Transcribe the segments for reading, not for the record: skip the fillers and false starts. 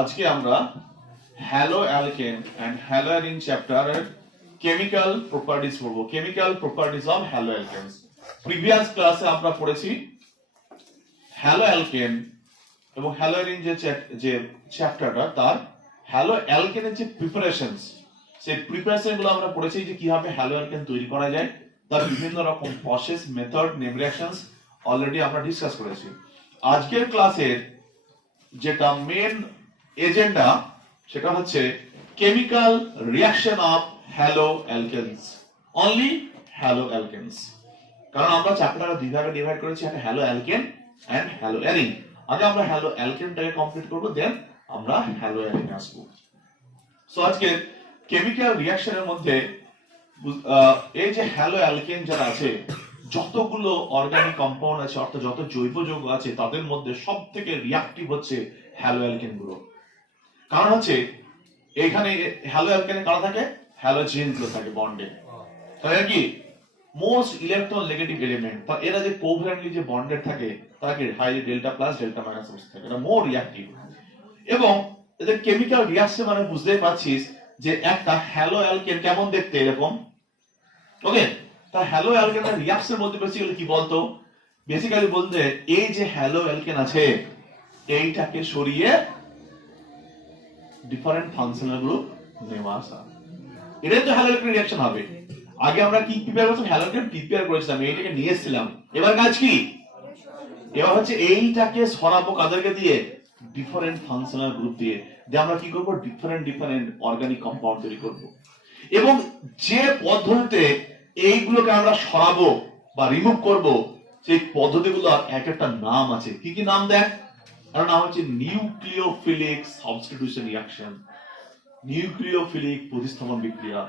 আজকে আমরা haloalkane and haloarene চ্যাপ্টারের কেমিক্যাল প্রপার্টিজ পড়ব। Chemical properties of haloalkanes. Previous ক্লাসে আমরা পড়েছি হ্যালো অ্যালকেন এবং হ্যালো অ্যালিন যে চ্যাপ্টারটা, তার হ্যালো অ্যালকেনের যে প্রিপারেশনস, সেই প্রিপারেশন গুলো আমরা পড়েছি যে কিভাবে হ্যালো অ্যালকেন তৈরি করা যায়, তার বিভিন্ন রকম process, method, name reactions already আমরা ডিসকাস করেছি। আজকের ক্লাসের যেটা মেন এজেন্ডা সেটা হচ্ছে chemical reaction of haloalkanes, only haloalkanes. কারণ আমরা চ্যাপ্টারটা দুই ভাগে ডিভাইড করেছি, একটা haloalkane and haloarene. আগে আমরা হ্যালো অ্যালকেনটাকে কমপ্লিট করব, দেন আমরা হ্যালো অ্যালিন আসবো। সো আজকে কেমিক্যাল রিঅ্যাকশনের মধ্যে এই যে হ্যালো অ্যালকেন যারা আছে, যতগুলো অর্গানিক কম্পাউন্ড আছে অর্থাৎ যত জৈব যৌগ আছে, তাদের মধ্যে সবথেকে রিঅ্যাক্টিভ হচ্ছে হ্যালো অ্যালকেন গুলো। কারণ হচ্ছে এখানে হ্যালো অ্যালকেনে কারা থাকে, হ্যালোজেন গুলো থাকে বন্ডে। তাহলে কি মোস্ট ইলেকট্রন নেগেটিভ এলিমেন্ট, তা এরা যে কোভ্যালেন্টলি যে বন্ডেড থাকে তাকে highly delta plus delta minus অবস্থা থাকে, এটা মোর রিঅ্যাক্টিভ। এবং এদের কেমিক্যাল রিঅ্যাকশন মানে বুঝতেই পারছিস যে একটা হ্যালো অ্যালকেন কেমন দেখতে, এরকম। ওকে, তা হ্যালো অ্যালকেনের রিঅ্যাকশনের মধ্যে বেসিক্যালি কি বলতো, বেসিক্যালি বলতে এই যে হ্যালো অ্যালকেন আছে এইটাকে সরিয়ে ডিফারেন্ট ফাংশনাল গ্রুপ নেওয়া আসা, এটাই তো হ্যালো অ্যালকেন রিঅ্যাকশন হবে। আগে আমরা কি প্রিপেয়ার করছিলাম, হ্যালো অ্যালকেন প্রিপেয়ার করেছিলাম, এইটাকে নিয়ে এসেছিলাম। এবার কাজ কি, এবার হচ্ছে এইটাকে সরাবো কাদেরকে দিয়ে, ডিফারেন্ট ফাংশনাল গ্রুপ দিয়ে, যে আমরা কি করব, ডিফারেন্ট অর্গানিক কম্পাউন্ড তৈরি করব। এবং যে পদ্ধতিতে এইগুলোকে আমরা সরাবো বা রিমুভ করব, সেই পদ্ধতিগুলোর এক একটা নাম আছে। কি কি নাম দেখ, তার নাম হচ্ছে নিউক্লিওফিলিক সাবস্টিটিউশন রিঅ্যাকশন, নিউক্লিওফিলিক প্রতিস্থাপন বিক্রিয়া,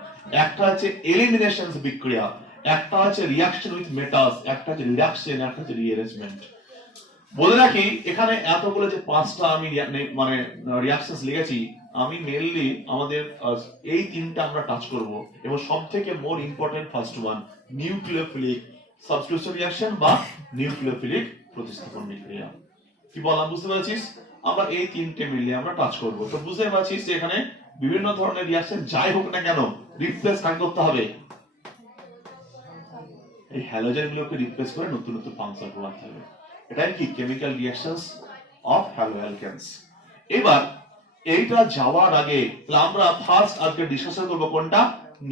একটা হচ্ছে এলিমিনেশন বিক্রিয়া, একটা হচ্ছে রিঅ্যাকশন উইথ মেটালস, একটা হচ্ছে রিডাকশন, একটা হচ্ছে রিঅ্যারেঞ্জমেন্ট। বলে রাখি এখানে এতগুলো যে পাঁচটা আমি মানে রিঅ্যাকশনস লিখেছি, আমি মেইনলি আমাদের এই তিনটা আমরা টাচ করব। এবং সবথেকে more important first one, nucleophilic substitution reaction বা নিউক্লিওফিলিক প্রতিস্থাপন বিক্রিয়া। কি বললাম বুঝতে পারছিস? আমরা এই তিনটে মিলিয়ে আমরা টাচ করব। তো বুঝতে পারছিস যে এখানে বিভিন্ন ধরনের রিঅ্যাকশন যাই হোক না কেন, রিপ্লেস কাকে করতে হবে, এই হ্যালোজেন গুলোকে রিপ্লেস করে নতুন নতুন ফাংশন করতে হবে। এটাই কি কেমিক্যাল রিঅ্যাকশনস অফ হ্যালো অ্যালকেনস। এবার এইটা যাওয়ার আগে আমরা ফার্স্ট আজকে ডিসকাশন করব কোনটা,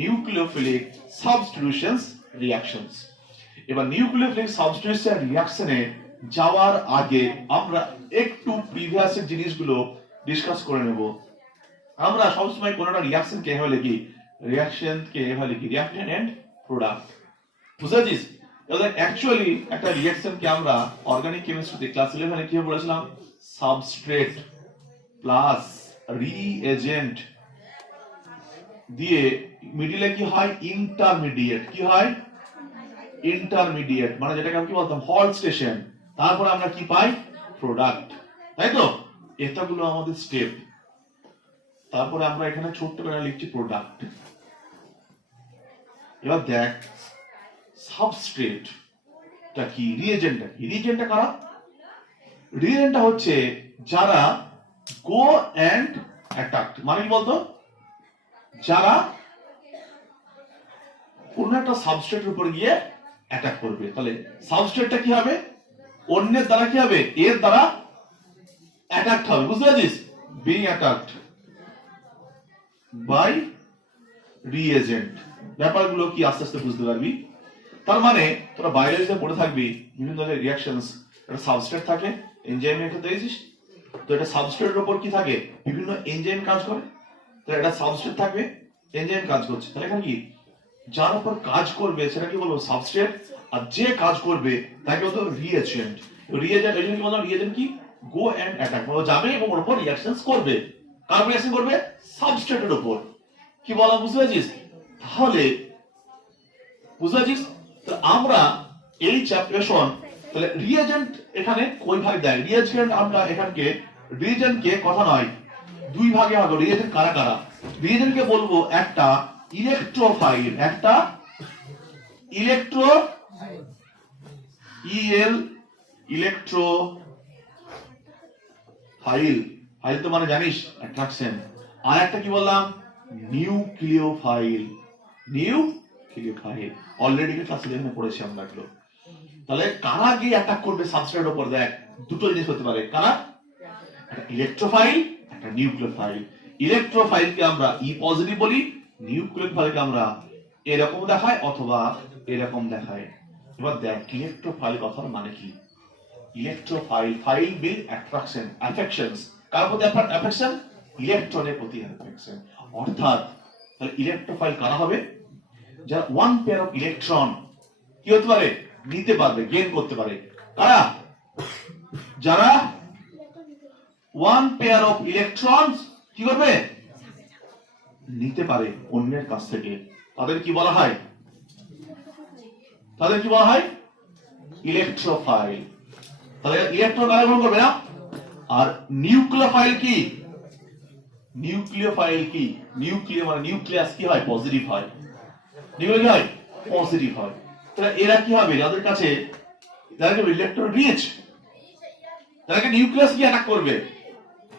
নিউক্লিওফিলিক সাবস্টিটিউশনস রিঅ্যাকশনস। এবার নিউক্লিওফিলিক সাবস্টিটিউশন রিঅ্যাকশনে যাওয়ার আগে আমরা একটু প্রিভিয়াস জিনিসগুলো ডিসকাস করে নেব। আমরা সবসময় কোনটা রিঅ্যাকশন কে এভাবে লিখি, রিঅ্যাকশন কে এভাবে লিখি রিঅ্যাকশন এন্ড প্রোডাক্ট। বুঝেছিস? এবার অ্যাকচুয়ালি একটা রিঅ্যাকশন কে আমরা অর্গানিক কেমিস্ট্রিতে ক্লাস 11 এ কি বলেছিলাম, সাবস্ট্রেট প্লাস রিএজেন্ট দিয়ে মিডিলে কি হয়, ইন্টারমিডিয়েট। কি হয়, ইন্টারমিডিয়েট, মানে যেটাকে আমি কি বলতাম হল্ট স্টেশন। তারপর আমরা কি পাই, প্রোডাক্ট। তাই তো, এতগুলো আমাদের স্টেপ। তারপরে আমরা এখানে ছোট্ট করে লিখছি প্রোডাক্ট। এবার দেখ সাবস্ট্রেটটা কি, রিএজেন্টটা কি, রিএজেন্টটা কারা, রিএজেন্টটা হচ্ছে যারা গো এন্ড অ্যাটাক, মানে কি বলতো, যারা অন্য একটা সাবস্ট্রেটের উপর গিয়ে অ্যাটাক করবে। তাহলে সাবস্ট্রেটটা কি হবে, অন্যের দ্বারা কি হবে, এর দ্বারা অ্যাটাক হবে। বুঝতে পারছিস, বিং অ্যাটাকড বাই রিএজেন্ট। ব্যাপারগুলো কি আস্তে আস্তে বুঝতে পারবি। তার মানে তোরা বায়োলজিতে পড়ে থাকবি বিভিন্ন ধরনের রিঅ্যাকশনস, একটা সাবস্ট্রেট থাকে, এনজাইমের ক্ষেত্রে দেখেছিস তো, এটা সাবস্ট্রেটের উপর কি থাকে, বিভিন্ন এনজাইম কাজ করে। তো এটা সাবস্ট্রেট থাকবে, এনজাইম কাজ করছে। তাহলে এখানে কি, যার উপর কাজ করবে সেটা কি বলবো, সাবস্ট্রেট, আর যে কাজ করবে তাকে বলতো রিএজেন্ট। রিএজেন্ট এই জন্য কি বললাম, রিএজেন্ট কি, গো এন্ড অ্যাটাক, মানে যাবে এবং ওর উপর রিঅ্যাকশনস করবে। কার রিঅ্যাকশন করবে, সাবস্ট্রেটের উপর। কি বললাম বুঝতে পারছিস? তাহলে বুঝতে পারছিস, আমরা এই চ্যাপ্টার, তাহলে রিএজেন্ট এখানে কই ভাগ দেয়, রিএজেন্ট আমরা এখানকে রিএজেন্টকে কথা নয় দুই ভাগে ভাগ, রিএজেন্ট কারা কারা, রিএজেন্টকে বলবো একটা ইলেকট্রোফাইল, একটা electro El electro file, file তো মানে জানিস অ্যাট্রাকশন। আর একটা কি বললাম, নিউক্লিওফাইল, নিউক্লিওফাইল অলরেডি ক্লাস 11 পড়েছি আমরা এগুলো। তাহলে কারা গিয়ে অ্যাটাক করবে সাবস্ট্রেটের উপর, দেখ দুটো জিনিস হতে পারে, কারা, একটা ইলেকট্রোফাইল, একটা নিউক্লিওফাইল। ইলেকট্রোফাইলকে আমরা ই পজিটিভ বলি, নিউক্লিওফাইলকে আমরা এরকম দেখায় অথবা এরকম দেখায়। এবার দেখ ইলেকট্রোফাইল কথার মানে কি। ইলেকট্রোফাইল, ফাইল বিল অ্যাট্রাকশন, অ্যাফেকশনস, কার প্রতি অ্যাফেকশন, ইলেকট্রনের প্রতি অ্যাফেকশন। অর্থাৎ তাহলে ইলেকট্রোফাইল কারা হবে, যারা ওয়ান পেয়ার অফ ইলেকট্রন কি হতে পারে, নিতে পারবে, গেইন করতে পারে। কারা, যারা ওয়ান পেয়ার অফ ইলেকট্রন কি করবে, নিতে পারে অন্যের কাছ থেকে, তাদের কি বলা হয়, তাদের কি বলা হয়, ইলেকট্রোফাইল। তাহলে ইলেকট্রন কারা গ্রহণ করবে না। আর নিউক্লিওফাইল কি, নিউক্লিওফাইল কি, নিউক্লিয় মানে নিউক্লিয়াস কি হয়, পজিটিভ হয়, নিউক্লিয় কি হয়, পজিটিভ হয়। তাহলে এরা কি হবে, যাদের কাছে যারা ইলেকট্রন রিচ, তাদেরকে নিউক্লিয়াস কি অ্যাটাক করবে,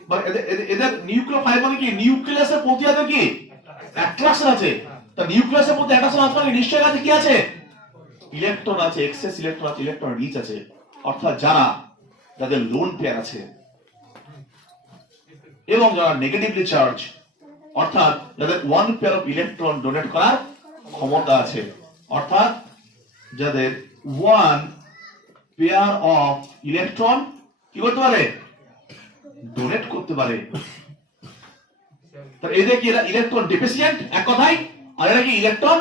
মানে এদের নিউক্লিওফাইল মানে কি, নিউক্লিয়াসের প্রতি এদের কি অ্যাট্রাকশন আছে। তা নিউক্লিয়াসের প্রতি অ্যাট্রাকশন আছে মানে নিশ্চয়ই আছে কি আছে, ইলেকট্রন আছে, এক্সেস ইলেকট্রন আছে, ইলেকট্রন রিচ আছে। অর্থাৎ যারা, যাদের লোন পেয়ার আছে এবং যারা নেগেটিভলি চার্জ, অর্থাৎ যাদের one pair of electron donate করার ক্ষমতা আছে, অর্থাৎ যাদের ওয়ান পেয়ার অফ ইলেকট্রন কি করতে পারে, ডোনেট করতে পারে। তো এদের কি, এরা ইলেকট্রন ডেফিসিয়েন্ট এক কথায়, আর এরা কি ইলেকট্রন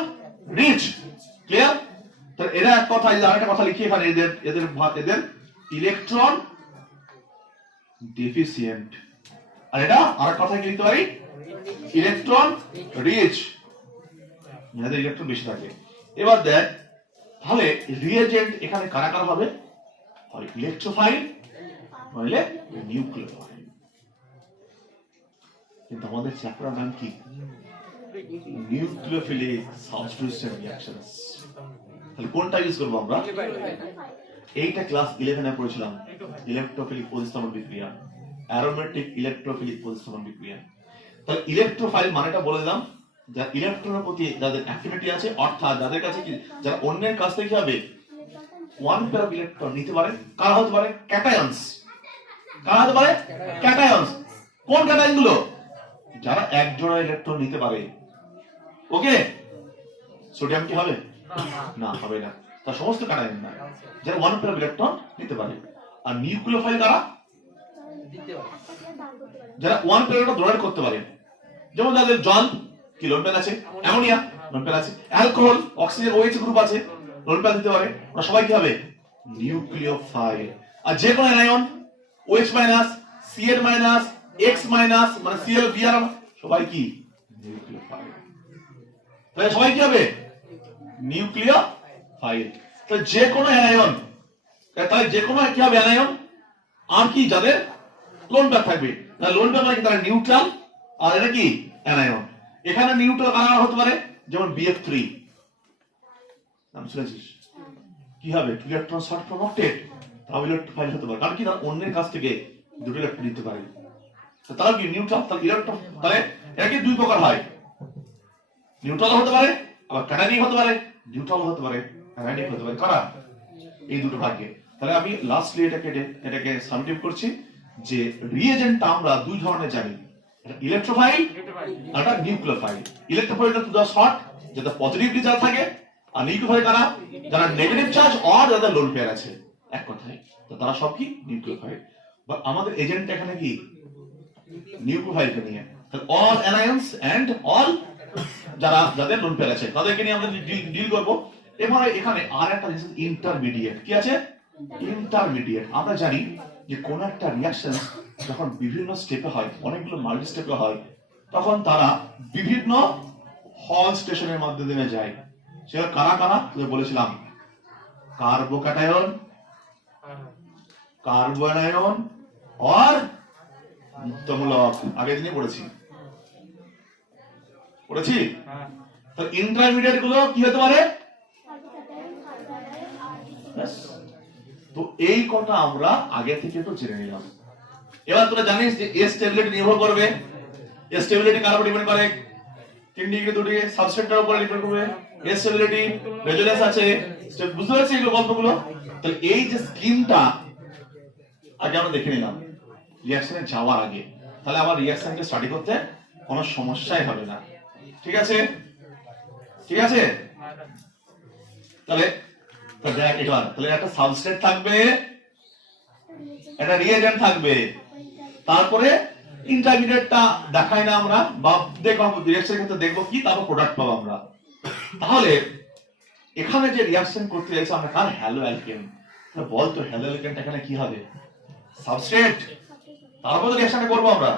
রিচ, ক্লিয়ার। তো এরা এক কথায়, আরেকটা কথা লিখি এখানে, এদের এদের এদের ইলেকট্রন ডেফিসিয়েন্ট, আর এটা আর কথা কি লিখতে পারি, ইলেকট্রন রিচ, যাদের ইলেকট্রন বেশি থাকে। এবার দেখ তাহলে রিএজেন্ট এখানে কারা কারা হবে, হয় ইলেকট্রোফাইল নইলে নিউক্লিওফাইল। কিন্তু আমাদের চ্যাপ্টার নাম কি, নিউক্লিওফিলিক সাবস্টিটিউশন রিঅ্যাকশনস। তাহলে কোনটা ইউজ করব আমরা, এইটা ক্লাস 11 এ পড়েছিলাম, ইলেকট্রোফিলিক প্রতিস্থাপন বিক্রিয়া, অ্যারোমেটিক ইলেকট্রোফিলিক প্রতিস্থাপন বিক্রিয়া। তাহলে ইলেকট্রোফাইল মানেটা বলে দিলাম, যারা ইলেকট্রনের প্রতি যাদের অ্যাফিনিটি আছে, অর্থাৎ যাদের কাছে কি, যারা অন্যের কাছ থেকে হবে ওয়ান পেয়ার অফ ইলেকট্রন নিতে পারে। কারা হতে পারে, ক্যাটায়নস, কারা হতে পারে, ক্যাটায়নস। কোন ক্যাটায়ন গুলো, যারা এক জোড়া ইলেকট্রন নিতে পারে। ওকে, সোডিয়াম কি হবে, না হবে না, তার সমস্ত ক্যাটায়ন না, যারা ওয়ান পেয়ার অফ ইলেকট্রন নিতে পারে। আর নিউক্লিওফাইল কারা, যারা ওয়ান পেয়ার ডোনেট করতে পারে। যেমন যাদের জল কি লোন পেয়ার আছে, অ্যামোনিয়া লোন পেয়ার আছে, অ্যালকোহল অক্সিজেন ওএইচ গ্রুপ আছে, লোন পেয়ার দিতে পারে। ওরা সবাই কি হবে, নিউক্লিওফাইল। আর যে কোনো anion OH minus, Cl minus, X minus মানে Cl Br সবাই কি, নিউক্লিওফাইল। তাহলে সবাই কি হবে, নিউক্লিওফাইল। তো যে কোনো অ্যানায়ন, তাহলে যে কোনো কি হবে অ্যানায়ন, আর কি যাদের লোন পেয়ার থাকবে, তাহলে লোন পেয়ার মানে কি, তারা নিউট্রাল, আর এটা কি অ্যানায়ন। এখানে নিউট্রাল কারা হতে পারে, যেমন BF3 নাম শুনেছিস, কি হবে, ইলেকট্রন শর্ট প্রোডাক্টেড, তাহলে ইলেকট্রোফাইল হতে পারে, কারণ কি তারা অন্যের কাছ থেকে দুটো ইলেকট্রন নিতে পারে। তারা কি নিউট্রাল, তাহলে ইলেকট্রন, তাহলে এটা কি দুই প্রকার হয়, নিউট্রাল হতে পারে, আবার ক্যাটায়নিক হতে পারে, নিউট্রাল হতে পারে, ক্যাটায়নিক হতে পারে, কারা এই দুটো ভাগে। তাহলে আমি লাস্টলি এটাকে সামটিভ করছি যে রিএজেন্টটা আমরা দুই ধরনের জানি, ইলেকট্রোফাইল আর একটা nucleophile. Electrophile to the short, যেটা পজিটিভলি চার্জ থাকে, আর নিউক্লিওফাইল কারা, যারা নেগেটিভ চার্জ আর যাদের লোন পেয়ার আছে, এক কথায় তো তারা সব কি নিউক্লিওফাইল। বাট আমাদের এজেন্ট এখানে কি, নিউক্লিওফাইলকে নিয়ে, তাহলে অল অ্যানায়ন্স এন্ড অল যারা যাদের লোন পেয়ার আছে তাদেরকে নিয়ে আমরা ডিল করব। এবারে এখানে আর একটা জিনিস ইন্টারমিডিয়েট কি আছে, ইন্টারমিডিয়েট। আমরা জানি যে কোন একটা রিঅ্যাকশন যখন বিভিন্ন স্টেপে হয়, অনেকগুলো মাল্টি স্টেপে হয়, তখন তারা বিভিন্ন হল স্টেশনের মাধ্যমে যায়। সেটা কারা কারা বলেছিলাম, কার্বোক্যাটায়ন, কার্বনায়ন আর মুক্তমূলক, আগের দিনে পড়েছি। তো ইন্টারমিডিয়েট গুলো কি হতে পারে, তো এই কথা আমরা আগে থেকে তো জেনে নিলাম। এবার তোরা জানিস যে স্টেবিলিটি নির্ভর করবে, স্টেবিলিটি কার উপর ডিপেন্ড করে? 3 ডিগ্রি 2 ডিগ্রি সাবস্ট্রেটটার উপর ডিপেন্ড করবে। স্টেবিলিটি রেজোনেন্স আছে, বুঝতে পারছিস এগুলো গল্পগুলো? তাহলে এই যে স্কিমটা আগে আমরা দেখে নিলাম রিঅ্যাকশনে যাওয়ার আগে, তাহলে আমার রিঅ্যাকশনকে স্টাডি করতে কোনো সমস্যাই হবে না। ঠিক আছে, ঠিক আছে। তাহলে দেখ এবার, তাহলে একটা সাবস্ট্রেট থাকবে, একটা রিএজেন্ট থাকবে, তারপরে ইন্টারমিডিয়েটটা দেখাই না আমরা, বা দেখো রিঅ্যাকশনের ক্ষেত্রে দেখবো কি, তারপর প্রোডাক্ট পাবো আমরা। তাহলে এখানে যে রিঅ্যাকশন করতে যাচ্ছি আমরা কার? Hello alkane. বল তো হ্যালো অ্যালকেনটা এখানে কি হবে? সাবস্ট্রেট, তারপর রিঅ্যাকশনটা করবো আমরা।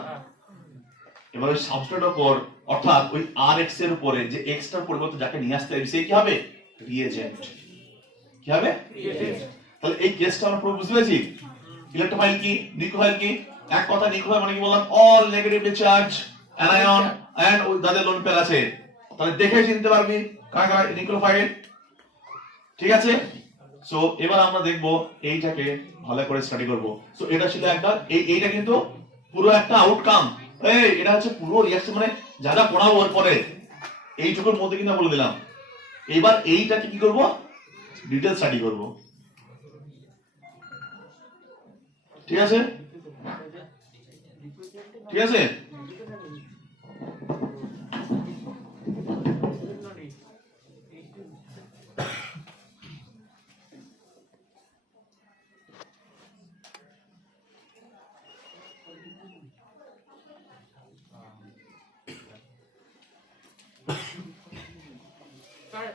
এবার ওই সাবস্ট্রেটের উপর, অর্থাৎ ওই Rx এর উপরে যে x টার পরিবর্তে যাকে নিয়ে আসতে হবে সে কি হবে? রিএজেন্ট। কি হবে? রিএজেন্ট। তাহলে এই কেসটা আমরা পুরো বুঝতে পেরেছি। ইলেকট্রোফাইল কি, নিউক্লিওফাইল কি? এক কথা নিউক্লিওফাইল মানে কি বললাম? All negatively charge anion and যাদের লোন পেয়ার আছে। তাহলে দেখে চিনতে পারবি কারা কারা নিউক্লিওফাইল। ঠিক আছে, সো এবার আমরা দেখব এইটাকে ভালো করে স্টাডি করব। সো এটা ছিল একটা, এইটা কিন্তু পুরো একটা আউটকাম। এটা হচ্ছে পুরো রিঅ্যাকশন, মানে যা যা পড়াবো ওর পরে এইটুকুর মধ্যে কিন্তু বলে দিলাম। এবার এইটাকে কি করব? ডিটেইল স্টাডি করব। ঠিক আছে, ঠিক আছে।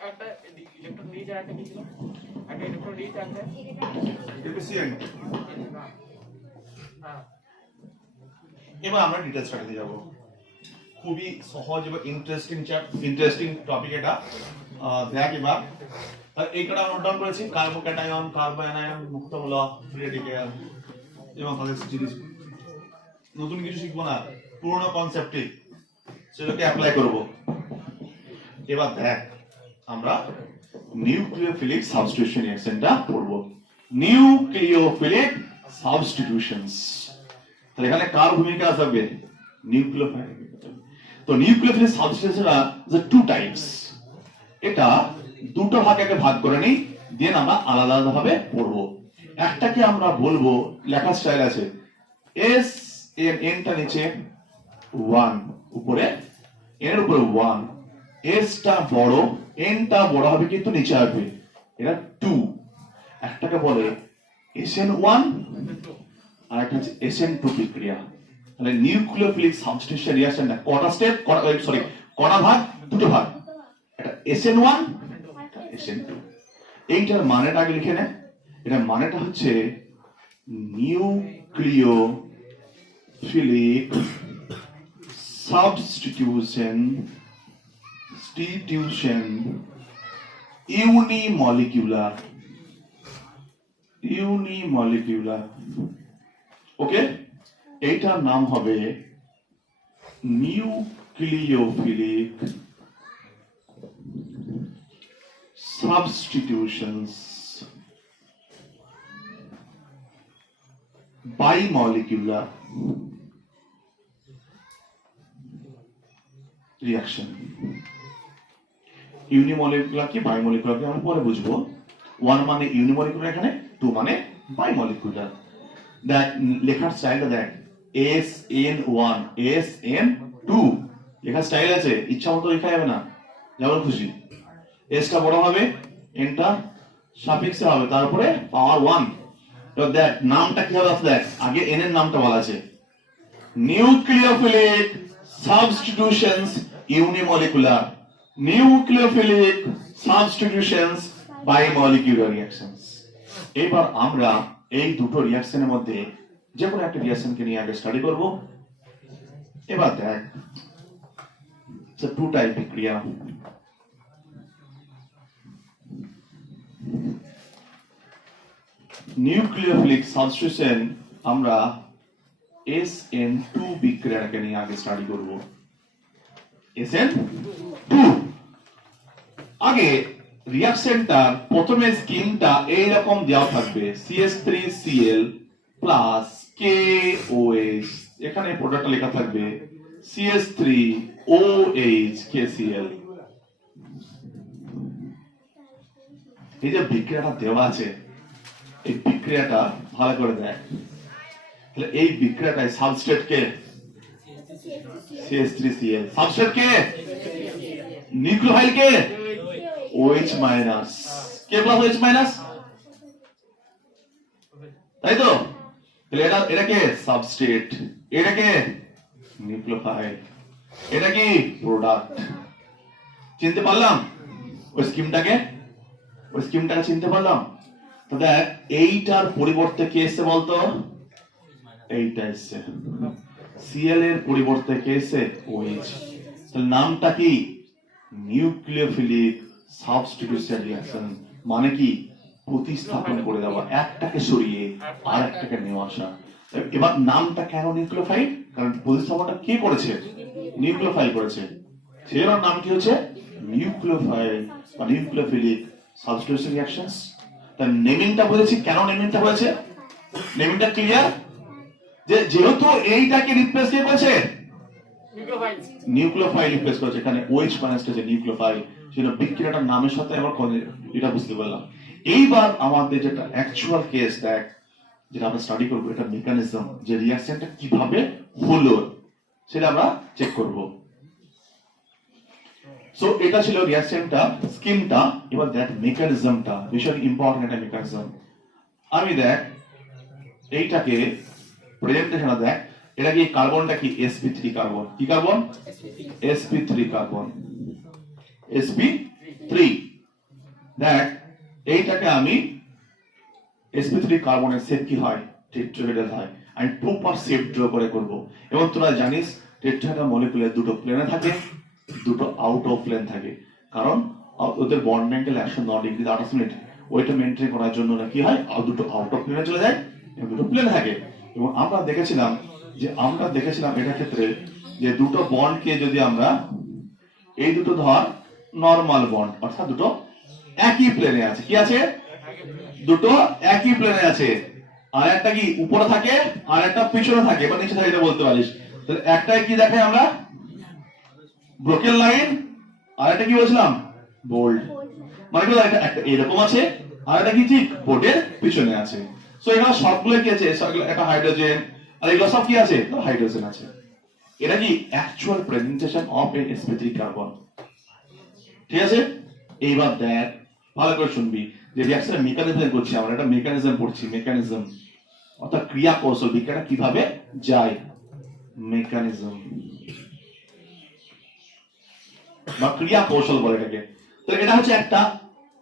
একটা ইলেকট্রন নিয়ে যায়, একটা কি ছিল, একটা ইলেকট্রন নিয়ে যায়, এফিসিয়েন্ট। এবার আমরা ডিটেইল স্টাডিতে যাব। খুবই সহজ এবং ইন্টারেস্টিং টপিক এটা। দেখ এবার এই কটা নোট ডাউন করেছি: কার্বোক্যাটায়ন, কার্বোঅ্যানায়ন, মুক্তমূলক, রেডিক্যাল এবং তাদের সিরিজ। নতুন কিছু শিখবো না, পুরনো কনসেপ্টে সেটাকে অ্যাপ্লাই করব। এবার দেখ আমরা নিউক্লিওফিলিক সাবস্টিটিউশন রিঅ্যাকশনটা পড়ব। নিউক্লিওফিলিক সাবস্টিটিউশনস, তাহলে এখানে কার ভূমিকা আসবে? নিউক্লিওফাইল। তো নিউক্লিওফিলিক সাবস্টিটিউশনরা যে টু টাইপস, এটা দুটো ভাগে ভাগ করে নিই, দেন আমরা আলাদা আলাদা ভাবে পড়ব। একটাকে আমরা বলবো, লেখা স্টাইল আছে এস এন, এনটা নিচে 1, উপরে এর উপরে 1, এসটা বড়, এনটা বড় হবে কিন্তু নিচে আসবে, এটা 2। একটাকে বলে SN1 আর একটা হচ্ছে SN2 বিক্রিয়া। তাহলে নিউক্লিওফিলিক সাবস্টিটিউশন রিঅ্যাকশনটা কটা স্টেপ, কটা ভাগ? দুটো ভাগ, এটা SN1, SN2। এইটার মানেটা আগে লিখে নে। এটার মানেটা হচ্ছে নিউক্লিওফিলিক সাবস্টিটিউশন ইউনিমলিকুলার। ওকে, এইটার নাম হবে নিউক্লিওফিলিক সাবস্টিটিউশনস বাইমলিকুলার রিঅ্যাকশন। ইউনিমলিকুলার কি বাইমলিকুলার কি আমরা পরে বুঝবো। 1 মানে ইউনিমলিকুলার, এখানে 2 মানে বাইমলিকুলার। দেখ লেখার স্টাইলটা দেখ, SN1 SN2 লেখার স্টাইল আছে, ইচ্ছা মতো লেখা যাবে না, যেমন খুশি। এসটা বড় হবে, এনটা সাফিক্সে হবে, তারপরে পাওয়ার 1। এবার দেখ নামটা কি হবে, দেখ আগে এন এর নামটা বলা আছে, nucleophilic substitutions unimolecular, nucleophilic substitutions bimolecular reactions. এবার আমরা এই দুটো রিঅ্যাকশনের মধ্যে যে কোনো একটা রিঅ্যাকশনকে নিয়ে আগে স্টাডি করব। এবার দেখ টু টাইপ বিক্রিয়া। নিউক্লিওফিলিক সাবস্টিটিউশন আমরা SN2 বিক্রিয়াটাকে নিয়ে আগে স্টাডি করব। SN2 আগে রিঅ্যাকশনটার প্রথমে স্কিমটা এই রকম দেওয়া থাকবে, CH3Cl প্লাস KOH, এখানে প্রোডাক্টটা লেখা থাকবে CH3OH KCl। এই যে বিক্রিয়াটা দেওয়া আছে, এই বিক্রিয়াটা ভালো করে দেখ, তাহলে এই বিক্রিয়াটায় সাবস্ট্রেট কে CH3Cl, সাবস্ট্রেট কে নিউক্লিওফাইল কে OH minus, k plus OH minus, তাই তো? তাহলে এটা কে সাবস্ট্রেট, এটা কে নিউক্লিওফাইল, এটা কি প্রোডাক্ট। চিনতে পারলাম ওই স্কিমটাকে চিনতে পারলাম। তো দেখ এইটার পরিবর্তে কে এসছে বলতো, এইটা এসছে, Cl এর পরিবর্তে কে এসছে OH। তাহলে নামটা কি নিউক্লিওফিলিক সাবস্টিটিউশন রিঅ্যাকশন, মানে কি প্রতিস্থাপন করে দেওয়া, একটাকে সরিয়ে আর একটাকে নিয়ে আসা। এবার নামটা কেন নিউক্লিওফাইল, কারণ প্রতিস্থাপনটা কে করেছে, নিউক্লিওফাইল করেছে, সেই নাম কি হচ্ছে নিউক্লিওফাইল বা নিউক্লিওফিলিক সাবস্টিটিউশন রিঅ্যাকশনস। তার নেমিংটা বুঝেছি, কেন নেমিংটা হয়েছে, নেমিংটা ক্লিয়ার, যে যেহেতু এইটাকে রিপ্লেস কে করেছে, নিউক্লিওফাইল রিপ্লেস করেছে, এখানে OH মাইনাস কে নিউক্লিওফাইল, সেটা বিক্রিয়াটার নামের সাথে আবার এটা বুঝতে পারলাম। এইবার আমাদের যেটা অ্যাকচুয়াল কেস দেখ, যেটা আমরা স্টাডি করবো, এটা মেকানিজম, যে রিঅ্যাকশনটা কিভাবে হলো সেটা আমরা চেক করব। সো এটা ছিল রিঅ্যাকশনটা, স্কিমটা। এবার দেখ মেকানিজমটা, ভীষণ ইম্পর্টেন্ট একটা মেকানিজম। আমি দেখ এইটাকে প্রেজেন্টেশনে দেখ, এটা কি কার্বনটা কি sp3 কার্বন, কি কার্বন sp3 কার্বন, sp3। দেখ এইটাকে আমি sp3 কার্বনের শেপ কি হয়, টেট্রাহেড্রাল হয়। আমি প্রপার শেপ ড্র করে করব। এবং তোরা জানিস টেট্রাহেড্রাল মলিকুলে দুটো প্লেনে থাকে, দুটো আউট অফ প্লেন থাকে, কারণ ওদের বন্ড অ্যাঙ্গেল 109 ডিগ্রি 28 মিনিট, ওইটা মেনটেন করার জন্য না কি হয়, দুটো আউট অফ প্লেনে চলে যায় এবং দুটো প্লেনে থাকে। এবং আমরা দেখেছিলাম এটার ক্ষেত্রে যে দুটো বন্ডকে যদি আমরা, এই দুটো ধর নরমাল বন্ড, অর্থাৎ দুটো একই প্লেনে আছে, কি আছে, দুটো একই প্লেনে আছে, আর একটা কি উপরে থাকে আর একটা পিছনে থাকে বা নিচে থাকে, এটা বলতে পারিস। তাহলে একটাই কি দেখায় আমরা ব্রোকেন লাইন, আর একটা কি বলছিলাম বোল্ড, মানে একটা এরকম আছে আর একটা কি ঠিক বোর্ডের পিছনে আছে। সো এখানে সবগুলো কি আছে, সবগুলো একটা হাইড্রোজেন, আর এগুলো সব কি আছে, হাইড্রোজেন আছে। এটা কি actual presentation of A sp3 carbon, ঠিক আছে? এইবার দেখ ভালো করে শুনবি, যে রিঅ্যাকশনের মেকানিজম করছি আমরা, এটা মেকানিজম পড়ছি, মেকানিজম অর্থাৎ ক্রিয়া কৌশল, বিক্রিয়াটা কিভাবে যায়, মেকানিজম বা ক্রিয়া কৌশল বলে এটাকে। তো এটা হচ্ছে একটা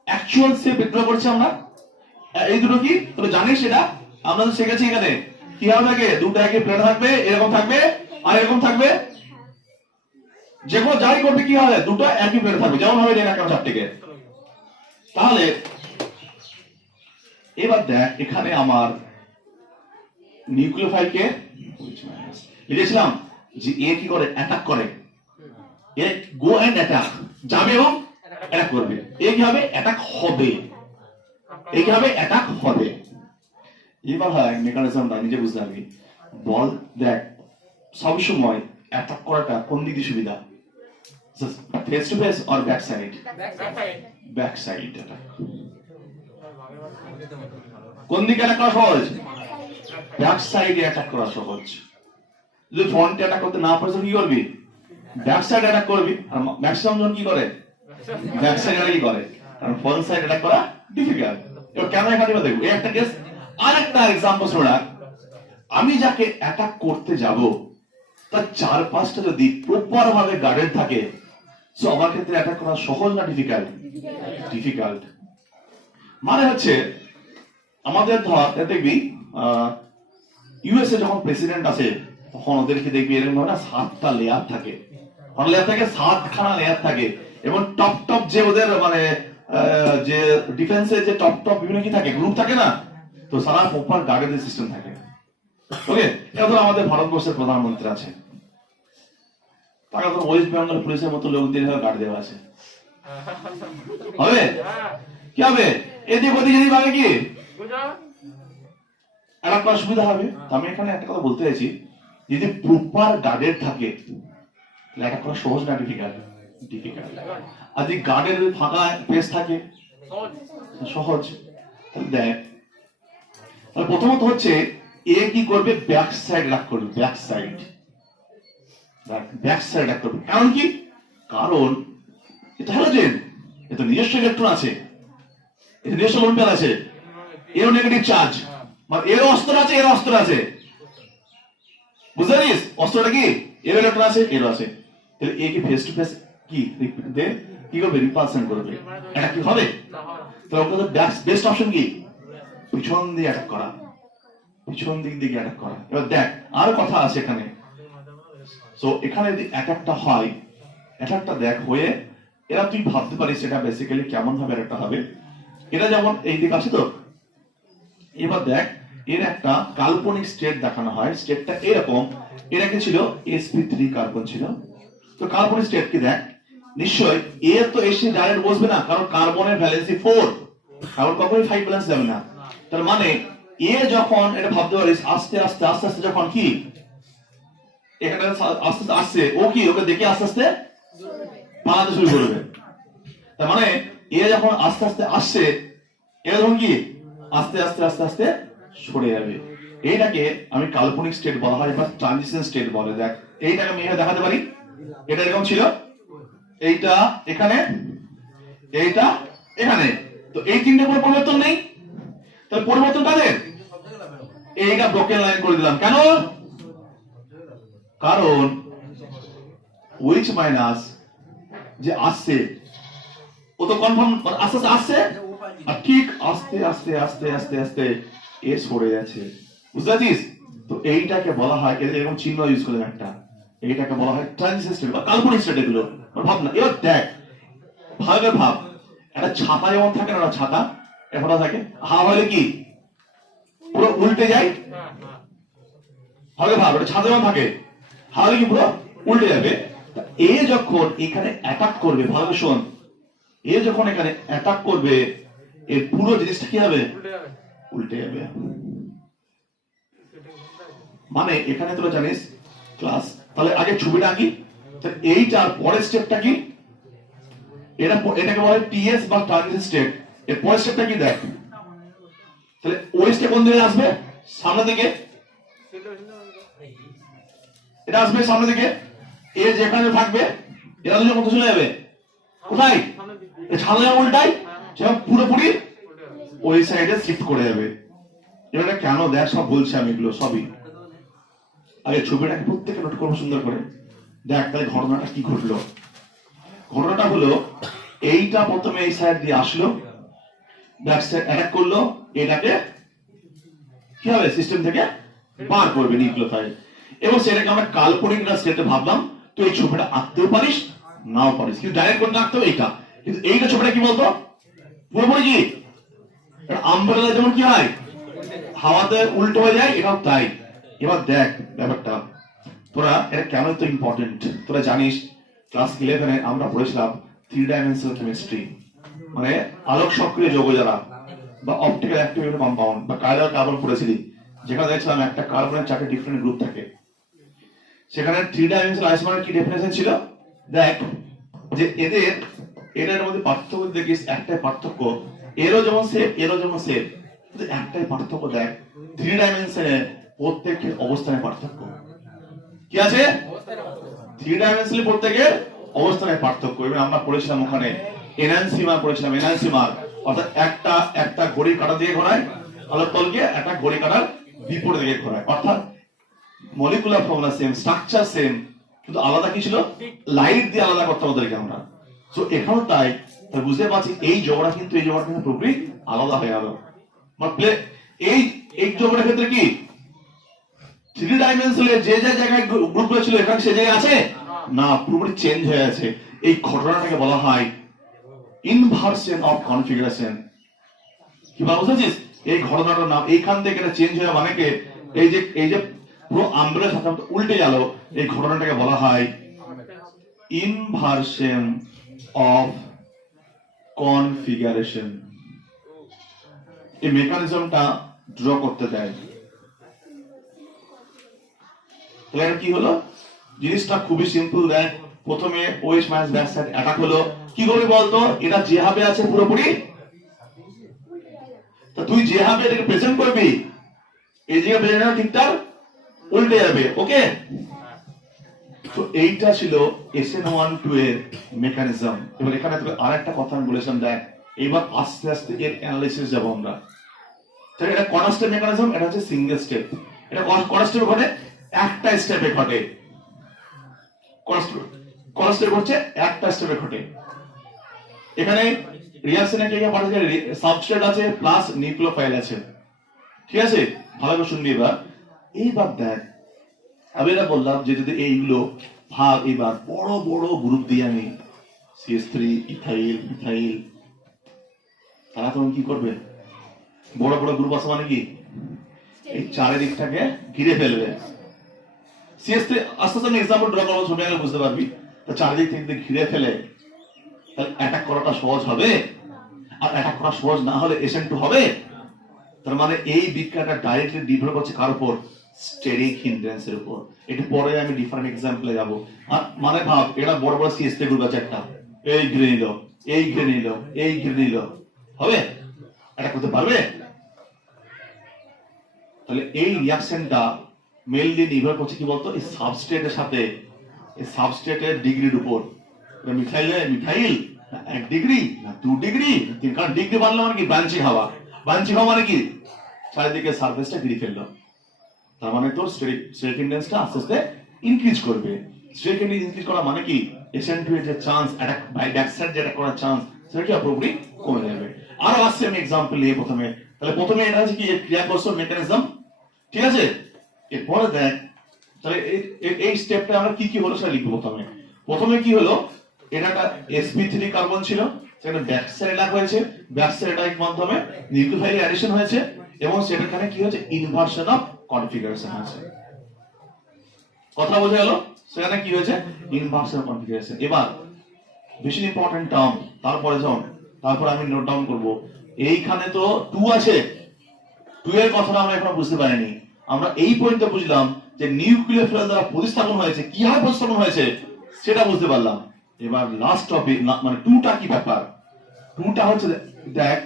অ্যাকচুয়াল শেপ ড্র করছি আমরা। এই দুটো কি তোরা জানিস, এটা আমরা তো শিখেছি এখানে কি হবে, থাকে দুটো একই প্লেন থাকবে, এরকম থাকবে আর এরকম থাকবে, যেগুলো যাই করবে কি হবে, দুটো একই প্লেন থাকবে, যেমন হবে দেখ একটা চারটিকে। তাহলে এবার দেখ এখানে আমার নিউক্লিওফাইলকে লিখেছিলাম যে এ কি করে, অ্যাটাক করে, এ গো এন্ড অ্যাটাক, যাবে এবং অ্যাটাক করবে। এ কি হবে, অ্যাটাক হবে, এ কি হবে, অ্যাটাক হবে। এবার হয় মেকানিজমটা নিজে বুঝতে পারবি। বল দেখ সবসময় অ্যাটাক করাটা কোন দিক দিয়ে সুবিধা, face to face or back side, back side attack. কোন দিকে অ্যাটাক করা সহজ, ব্যাক সাইডে অ্যাটাক করা সহজ। যদি ফ্রন্টে অ্যাটাক করতে না পারিস কি করবি, ব্যাক সাইড অ্যাটাক করবি। আর ম্যাক্সিমাম জন কি করে, ব্যাক সাইড অ্যাটাক করে, কারণ ফ্রন্ট সাইড অ্যাটাক করা ডিফিকাল্ট। এবার কেন এখানে দেখবো, এই একটা কেস। আরেকটা एग्जांपल শোনা, আমি যাকে অ্যাটাক করতে যাব তার চারপাশটা যদি প্রপার ভাবে গার্ডেড থাকে, সো আমার ক্ষেত্রে অ্যাটাক করা সহজ না ডিফিকাল্ট, ডিফিকাল্ট। মানে হচ্ছে আমাদের ধর দেখবি ইউএসএ যখন প্রেসিডেন্ট আছে তখন ওদেরকে দেখবি এরকম ভাবে না 7টা লেয়ার থাকে, লেয়ার থাকে 7খানা লেয়ার থাকে, এবং টপ টপ যে ওদের মানে যে ডিফেন্সের যে টপ টপ বিভিন্ন কি থাকে, গ্রুপ থাকে না, তো সারা প্রপার গার্ডেড সিস্টেম থাকে। ওকে, এটা তো আমাদের ভারতবর্ষের প্রধানমন্ত্রী আছে, তাকে তো ওয়েস্ট বেঙ্গল পুলিশের মতো লোকদের গার্ড দেওয়া আছে, হবে কি হবে, এদিক ওদিক যদি ভাবে কি একটা করা সুবিধা হবে। আমি এখানে একটা কথা বলতে চাইছি, যদি প্রপার গার্ডেড থাকে তাহলে এটা করা সহজ না ডিফিকাল্ট? ডিফিকাল্ট। আর যদি গার্ডের ফাঁকা পেস থাকে সহজ। তাহলে দেখ, তাহলে প্রথমত হচ্ছে এ কি করবে, ব্যাক সাইড রাখ করবে, ব্যাক সাইড, ব্যাক সাইড রাখ করবে। কারণ কি? কারণ এটা হ্যালোজেন, এটা নিজস্ব ইলেকট্রন আছে, এটা নিজস্ব লোন প্যান আছে, এরও নেগেটিভ চার্জ, মানে এর অস্ত্র আছে, এর অস্ত্র আছে, বুঝতে পারিস? অস্ত্রটা কি? এর ইলেকট্রন আছে, এরও আছে। তাহলে এ কি ফেস টু ফেস কি দে কি করবে, রিপালশন করবে। এটা কি হবে? তাহলে ওকে বেস্ট অপশন কি? পিছন দিয়ে অ্যাটাক করা, পিছন দিক দিয়ে অ্যাটাক করা। এবার দেখ আর কথা আছে এখানে। সো এখানে যদি অ্যাটাকটা হয়, অ্যাটাকটা দেখ হয়ে এরা তুই ভাবতে পারিস এটা বেসিক্যালি কেমন ভাবে একটা হবে। এটা যেমন এই দিক আছে তো, এবার দেখ এর একটা কাল্পনিক স্টেট দেখানো হয়। স্টেটটা এরকম, এর আগে ছিল sp3 কার্বন ছিল। তো কার্বনিক স্টেট কি দেখ, নিশ্চয় এ তো এসে ডাইরেক্ট বসবে না, কারণ কার্বনের ভ্যালেন্সি 4, কারণ কখনোই 5 ব্যালেন্স যাবে না। তার মানে এ যখন, এটা ভাবতে পারিস আস্তে আস্তে আস্তে আস্তে যখন কি এখানে আস্তে আস্তে আসছে, ও কি ওকে দেখে আস্তে আস্তে পালাতে শুরু করবে। তার মানে এ যখন আস্তে আস্তে আসছে, এরা যখন কি আস্তে আস্তে আস্তে আস্তে সরে যাবে। এইটাকে আমি কাল্পনিক স্টেট বলা হয় বা ট্রানজিশন স্টেট বলে। দেখ এইটাকে আমি এখানে দেখাতে পারি, এটা এরকম ছিল, এইটা এখানে, এইটা এখানে। তো এই তিনটে কোনো পরিবর্তন নেই, তাহলে পরিবর্তন কাদের? এইটা ব্রোকেন লাইন করে দিলাম। কেন? কারণ উইচ মাইনাস যে আসছে ও তো কনফার্ম আস্তে আস্তে আসছে, আর ঠিক আস্তে আস্তে আস্তে আস্তে আস্তে এ সরে যাচ্ছে, বুঝতে পারছিস? তো এইটাকে বলা হয়, এরকম চিহ্ন ইউজ করে একটা, এইটাকে বলা হয় ট্রানজিশন স্টেট বা কাল্পনিক স্টেট। এগুলো ভাব না। এবার দেখ ভাবে ভাব, একটা ছাতা যেমন থাকে না, ছাতা এখন থাকে, হাওয়া হলে কি পুরো উল্টে যায়। ভাবে ভাব, একটা ছাতা যেমন থাকে, হাওয়া হলে কি পুরো উল্টে যাবে। এ যখন এখানে অ্যাটাক করবে, ভালো শোন, এ যখন এখানে অ্যাটাক করবে, এর পুরো জিনিসটা কি হবে? উল্টে যাবে। মানে এখানে তোরা জানিস ক্লাস, তাহলে আগে ছবিটা আঁকি। এইটার পরের স্টেপটা কি? এটাকে বলে টিএস বা ট্রানজিশন স্টেট। এর পরের স্টেপটা কি দেখ, তাহলে ওই স্টেপ কোন দিকে আসবে? সামনের দিকে। এটা আসবে সামনের দিকে, এ যেখানে থাকবে এরা দুজন কোথায় চলে যাবে? কোথায়? ছাদা উল্টাই, সেটা পুরোপুরি ওই সাইডে শিফট করে যাবে। এটা কেন দেখ, সব বলছি আমি এগুলো সবই। আগে ছবিটাকে প্রত্যেকে নোট করবো সুন্দর করে। দেখ তাহলে ঘটনাটা কি ঘটলো। ঘটনাটা হলো এইটা প্রথমে এই সাইড দিয়ে আসলো, ব্যাক সাইড অ্যাটাক করলো, এটাকে কি হবে? সিস্টেম থেকে বার করবে নিউক্লিওফাইল। এবং সেটাকে আমরা কাল্পনিক না স্টেটে ভাবলাম। তো এই ছবিটা আঁকতেও পারিস, নাও পারিস, কিন্তু ডাইরেক্ট করে আঁকতে হবে এইটা। কিন্তু এইটা ছবিটা কি বলতো, পুরোপুরি কি আমব্রেলা যেমন কি হয় হাওয়াতে উল্টো হয়ে যায়, এটাও তাই। এবার দেখ ব্যাপারটা, তোরা এটা কেন তো ইম্পর্টেন্ট তোরা জানিস। ক্লাস 11 আমরা পড়েছিলাম 3 ডাইমেনশনাল কেমিস্ট্রি, মানে আলোক সক্রিয় যৌগ যারা, বা অপটিক্যাল অ্যাক্টিভেটেড কম্পাউন্ড বা কার্বন কার্বন পড়েছিলি, যেখানে দেখছিলাম একটা কার্বনের 4টে ডিফারেন্ট গ্রুপ থাকে। সেখানে 3 ডাইমেনশনাল আইসোমারের কি ডেফিনেশন ছিল দেখ, যে এদের মধ্যে পার্থক্য দেখিস, একটাই পার্থক্য, এরও যেমন সেফ এরও যেমন সেফ, কিন্তু একটাই পার্থক্য দেখ, 3 ডাইমেনশনে প্রত্যেকের অবস্থানে পার্থক্য কি আছে? 3 ডাইমেনশনে প্রত্যেকের অবস্থানে পার্থক্য। এবং আমরা পড়েছিলাম ওখানে এনানসিমার পড়েছিলাম, এনানসিমার অর্থাৎ একটা ঘড়ি কাঁটা দিয়ে ঘোরায় আলোর তলকে, একটা ঘড়ি কাঁটার বিপরীত দিকে ঘোরায়। অর্থাৎ molecular formula same, structure same, কিন্তু আলাদা কি ছিল? লাইট দিয়ে আলাদা করতে আমাদেরকে আমরা। সো এখানেও তাই বুঝতে পারছি এই যোগটা কিন্তু পুরোপুরি আলাদা হয়ে গেল। মানে এই যোগটার ক্ষেত্রে কি 3 ডাইমেনশনে যে জায়গায় গ্রুপগুলো ছিল এখানে সে জায়গায় আছে না, পুরোপুরি চেঞ্জ হয়ে আছে। এই ঘটনাটাকে বলা হয় ইনভার্সন অফ কনফিগারেশন। কি বুঝেছিস? এই ঘটনাটার নাম এইখান থেকে এটা চেঞ্জ হয়ে, মানে কি এই যে পুরো আমব্রেলা সাধারণত উল্টে গেল, এই ঘটনাটাকে বলা হয় ইনভার্সন অফ কনফিগারেশন। এই মেকানিজমটা ড্র করতে দেয়। তাহলে এটা কি হলো, জিনিসটা খুবই সিম্পল। দেখ প্রথমে OH minus back side attack হলো, কি করবি বলতো, এটা যেভাবে আছে পুরোপুরি, তা তুই যেভাবে এটাকে প্রেজেন্ট করবি এই জায়গায় প্রেজেন্ট ঠিকঠাক উল্টে যাবে। ওকে, তো এইটা ছিল SN12 এর মেকানিজম। এবার এখানে তোকে আরেকটা কথা আমি বলেছিলাম, দেখ এবার আস্তে আস্তে এর অ্যানালাইসিস যাব আমরা। তাহলে এটা কটা স্টেপ মেকানিজম, এটা হচ্ছে সিঙ্গেল স্টেপ। এটা কটা স্টেপে ঘটে, একটা স্টেপে ঘটে। কটা স্টেপ ঘটছে, একটা স্টেপে ঘটে। এখানে রিঅ্যাকশনে কি পাওয়া যায়, সাবস্ট্রেট আছে প্লাস নিউক্লিওফাইল আছে, ঠিক আছে? ভালো করে শুনবি এবার। এইবার দেখ আমি এটা বললাম যে যদি এইগুলো ভাগ, এবার বড় বড় গ্রুপ দিয়ে আমি CH3 ইথাইল মিথাইল, তারা তখন কি করবে, বড় বড় গ্রুপ আছে মানে কি এই চারিদিকটাকে ঘিরে ফেলবে। CH3 আস্তে আস্তে আমি এক্সাম্পল ড্র করবো, ছবি আগে বুঝতে পারবি। তো চারিদিক থেকে যদি ঘিরে ফেলে তাহলে অ্যাটাক করাটা সহজ হবে, আর অ্যাটাক করা সহজ না হলে SN2 হবে। তার মানে এই বিক্রিয়াটা ডাইরেক্টলি ডিপেন্ড করছে কার উপর, স্টেরিক হিন্ড্রেন্সের উপর। একটু পরে আমি ডিফারেন্ট এক্সাম্পলে যাব। মানে ভাব এটা বড় বড় CH3 গ্রুপ আছে একটা, এই ঘিরে নিল, এই ঘিরে নিল, এই ঘিরে নিল, হবে এটা করতে পারবে? তাহলে এই রিঅ্যাকশনটা মেইনলি নির্ভর করছে কি বলতো, এই সাবস্ট্রেটের সাথে, এই সাবস্ট্রেটের ডিগ্রির উপর। মিথাইল মিথাইল 1 ডিগ্রি না 2 ডিগ্রি, কারণ ডিগ্রি বাড়লে মানে কি ব্রাঞ্চিং হওয়া, ব্রাঞ্চিং হওয়া মানে কি চারিদিকে সারফেসটা ঘিরে ফেললো। তার মানে তোর স্টেরিক হিন্ড্রেন্সটা আস্তে আস্তে ইনক্রিজ করবে। স্টেরিক হিন্ড্রেন্স ইনক্রিজ করা মানে কি SN2 এর যে chance attack by back side যেটা করার চান্স সেটা কি পুরোপুরি কমে যাবে। আর আসছে আমি এক্সাম্পল নিয়ে প্রথমে, তাহলে প্রথমে এটা হচ্ছে কি ক্রিয়া কোষের মেকানিজম, ঠিক আছে? এরপরে দেখ তাহলে এই স্টেপটা আমরা কি কি হলো সেটা লিখবো। প্রথমে কি হলো, এটা একটা sp3 কার্বন ছিল, সেখানে ব্যাক সাইড লাগা হয়েছে, ব্যাক সাইড এর মাধ্যমে নিউক্লিওফাইল অ্যাডিশন হয়েছে, এবং সেখানে কি হচ্ছে, ইনভার্সন অফ কনফিগারেশন আছে। কথা বোঝা গেল? সেখানে কি হয়েছে, ইনভার্সন অফ কনফিগারেশন। এবার বেশি ইম্পর্টেন্ট টার্ম, তারপর আমি নোট ডাউন করব। এইখানে তো 2 আছে, 2 এর কথাটা আমরা এখনো বুঝতে পারিনি। আমরা এই পর্যন্ত বুঝলাম যে নিউক্লিওফিল দ্বারা প্রতিস্থাপন হয়েছে, কিভাবে প্রতিস্থাপন হয়েছে সেটা বুঝতে পারলাম। এবার লাস্ট টপিক মানে 2টা কি ব্যাপার, 2টা হচ্ছে দেখ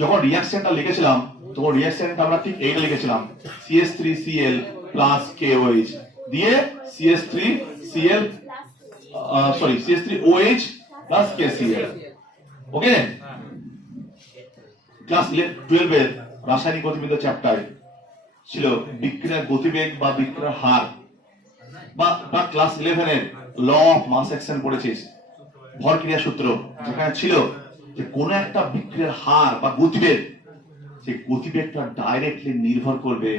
যখন রিঅ্যাকশনটা লিখেছিলাম তখন রিঅ্যাকশনটা আমরা ঠিক এইটা লিখেছিলাম, CH3Cl plus KOH দিয়ে CH3OH plus KCl। ওকে, ক্লাস 12 এর রাসায়নিক গতিবিদ্যা চ্যাপ্টারে ছিল বিক্রিয়ার গতিবেগ বা বিক্রিয়ার হার, বা ক্লাস 11 এর ল অফ মাস অ্যাকশন পড়েছিস, ভরক্রিয়া সূত্র, যেখানে ছিল যে কোন একটা বিক্রিয়ার হার বা গতিবেগ, সেই গতিবেগটা ডাইরেক্টলি নির্ভর করবে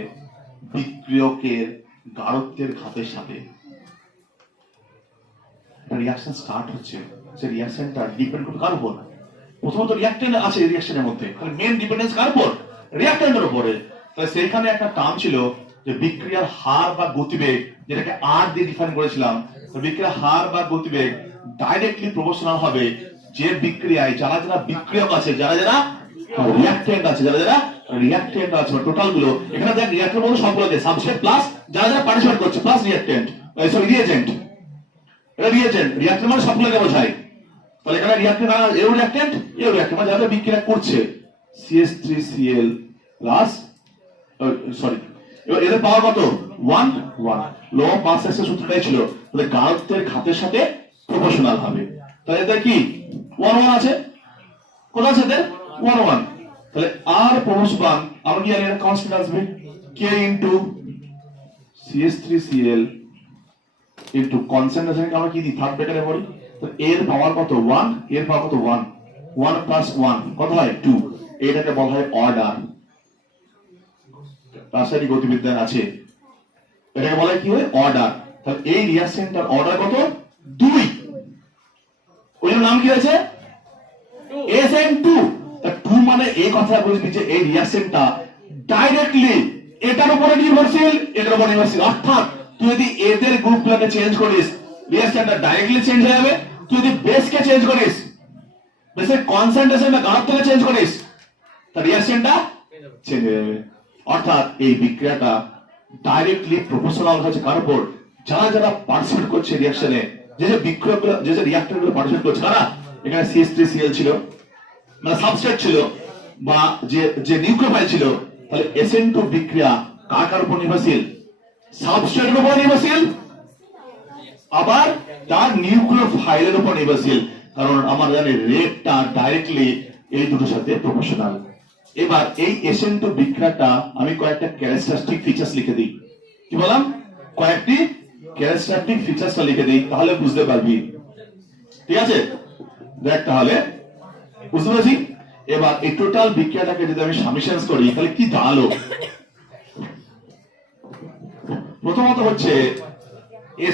বিক্রিয়কের গাঢ়ত্বের ঘাতের সাথে। রিঅ্যাকশন স্টার্ট হচ্ছে, সেই রিঅ্যাকশনটা ডিপেন্ড করবে কার উপর, প্রথমত রিঅ্যাকট্যান্ট আছে রিঅ্যাকশনের মধ্যে, তাহলে মেইন ডিপেন্ডেন্স কার উপর, রিঅ্যাকট্যান্টের উপরে। তাহলে সেইখানে একটা টার্ম ছিল যে বিক্রিয়ার হার বা গতিবেগ, যেটাকে আর দিয়ে ডিফাইন করেছিলাম। বিক্রিয়ার হার বা গতিবেগ ডাইরেক্টলি প্রপোর্শনাল হবে যে বিক্রিয়ায় যারা যারা বিক্রিয়ক আছে, যারা যারা রিঅ্যাকট্যান্ট আছে, টোটাল গুলো এখানে দেখ, রিঅ্যাক্টর বলতে সবগুলো আছে, সাবস্ট্রেট প্লাস যারা যারা পার্টিসিপেট করছে প্লাস রিঅ্যাকট্যান্ট, সরি রিএজেন্ট। এটা রিঅ্যাক্টর মানে সবগুলোকে বোঝায়। তাহলে এখানে রিঅ্যাকট্যান্ট মানে যারা বিক্রিয়া করছে, CH3Cl প্লাস সরি, এদের পাওয়ার কত 1 1, ল অফ মাস অ্যাকশন সূত্রটাই ছিল, তাহলে গাঢ়ত্বের ঘাতের সাথে প্রপোর্শনাল হবে। তাহলে এদের কি 1 1 আছে, কোন আছে এদের 1 1। তাহলে আর প্রপোর্শনাল আমরা কি জানি, এটা কনস্ট্যান্ট আসবে K into CH3Cl into concentration, আমরা কি দিই থার্ড ব্র্যাকেটে পড়ি। তো এর পাওয়ার কত 1, এর পাওয়ার কত 1, 1 প্লাস 1 কত হয় 2। এটাকে বলা হয় অর্ডার, রাসায়নিক গতিবিদ্যায় আছে, এটাকে বলা হয় কি হয় অর্ডার। তাহলে এই রিঅ্যাকশনটার অর্ডার কত 2, ওই নাম কি আছে SN2। তা 2 মানে এই কথা বুঝবি যে এই রিঅ্যাকশনটা ডাইরেক্টলি এটার উপরে নির্ভরশীল, এটার উপর নির্ভরশীল। অর্থাৎ তুই যদি এদের গ্রুপগুলোকে চেঞ্জ করিস, রিঅ্যাকশনটা ডাইরেক্টলি চেঞ্জ হয়ে যাবে। তুই যদি বেসকে চেঞ্জ করিস, বেসের কনসেন্ট্রেশন বা ঘনত্বকে চেঞ্জ করিস, তা রিঅ্যাকশনটা চেঞ্জ হয়ে যাবে। অর্থাৎ এই বিক্রিয়াটা ডাইরেক্টলি প্রপোর্শনাল হচ্ছে কার উপর? যারা যারা পার্টিসিপেট করছে রিঅ্যাকশনে, যে যে বিক্রিয়াগুলো, যে যে রিঅ্যাক্টরগুলো পার্টিসিপেট করছে, কারা? এখানে CH3Cl ছিল, মানে সাবস্ট্রেট ছিল, বা যে যে নিউক্লিওফাইল ছিল, তাহলে SN2 বিক্রিয়া কার কার উপর নির্ভরশীল? সাবস্ট্রেটের উপর নির্ভরশীল, আবার তার নিউক্লিওফাইলের উপর নির্ভরশীল, কারণ আমরা জানি রেটটা ডাইরেক্টলি এই দুটোর সাথে প্রপোর্শনাল। এবার এই SN2 বিক্রিয়াটা আমি কয়েকটা ক্যারেক্টারিস্টিক ফিচার্স লিখে দিই। কি বললাম? কয়েকটি ক্যারেক্টারিস্টিক ফিচার্সটা লিখে দিই, তাহলে বুঝতে পারবি। ঠিক আছে, দেখ তাহলে বুঝতে পেরেছি। এবার এই টোটাল বিক্রিয়াটাকে যদি আমি সামেশন করি তাহলে কি দাঁড়ালো? প্রথমত হচ্ছে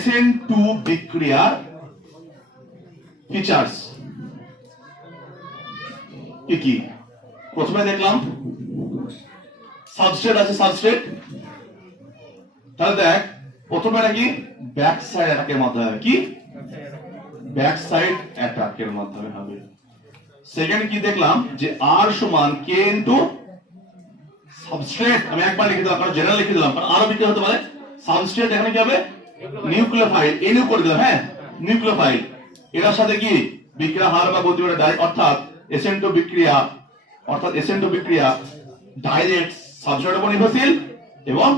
SN2 বিক্রিয়ার ফিচার্স কি কি? প্রথমে দেখলাম সাবস্ট্রেট আছে, সাবস্ট্রেট, তাহলে দেখ প্রথমে নাকি ব্যাক সাইড অ্যাটাকের মাধ্যমে, কি ব্যাক সাইড অ্যাটাকের মাধ্যমে হবে। সেকেন্ড কি দেখলাম, যে R সমান K ইনটু সাবস্ট্রেট, আমি একবার লিখে দিলাম কারণ জেনারেল লিখে দিলাম, কারণ আরো বিক্রিয়া হতে পারে। সাবস্ট্রেট এখানে কি হবে? নিউক্লিওফাইল, এনইউ করে দিলাম, হ্যাঁ নিউক্লিওফাইল, এর সাথে কি বিক্রিয়া হার বা গতি অর্থাৎ SN2 বিক্রিয়া, অর্থাৎ SN2 বিক্রিয়া ডাইরেক্ট সাবস্ট্রেটের উপর নির্ভরশীল এবং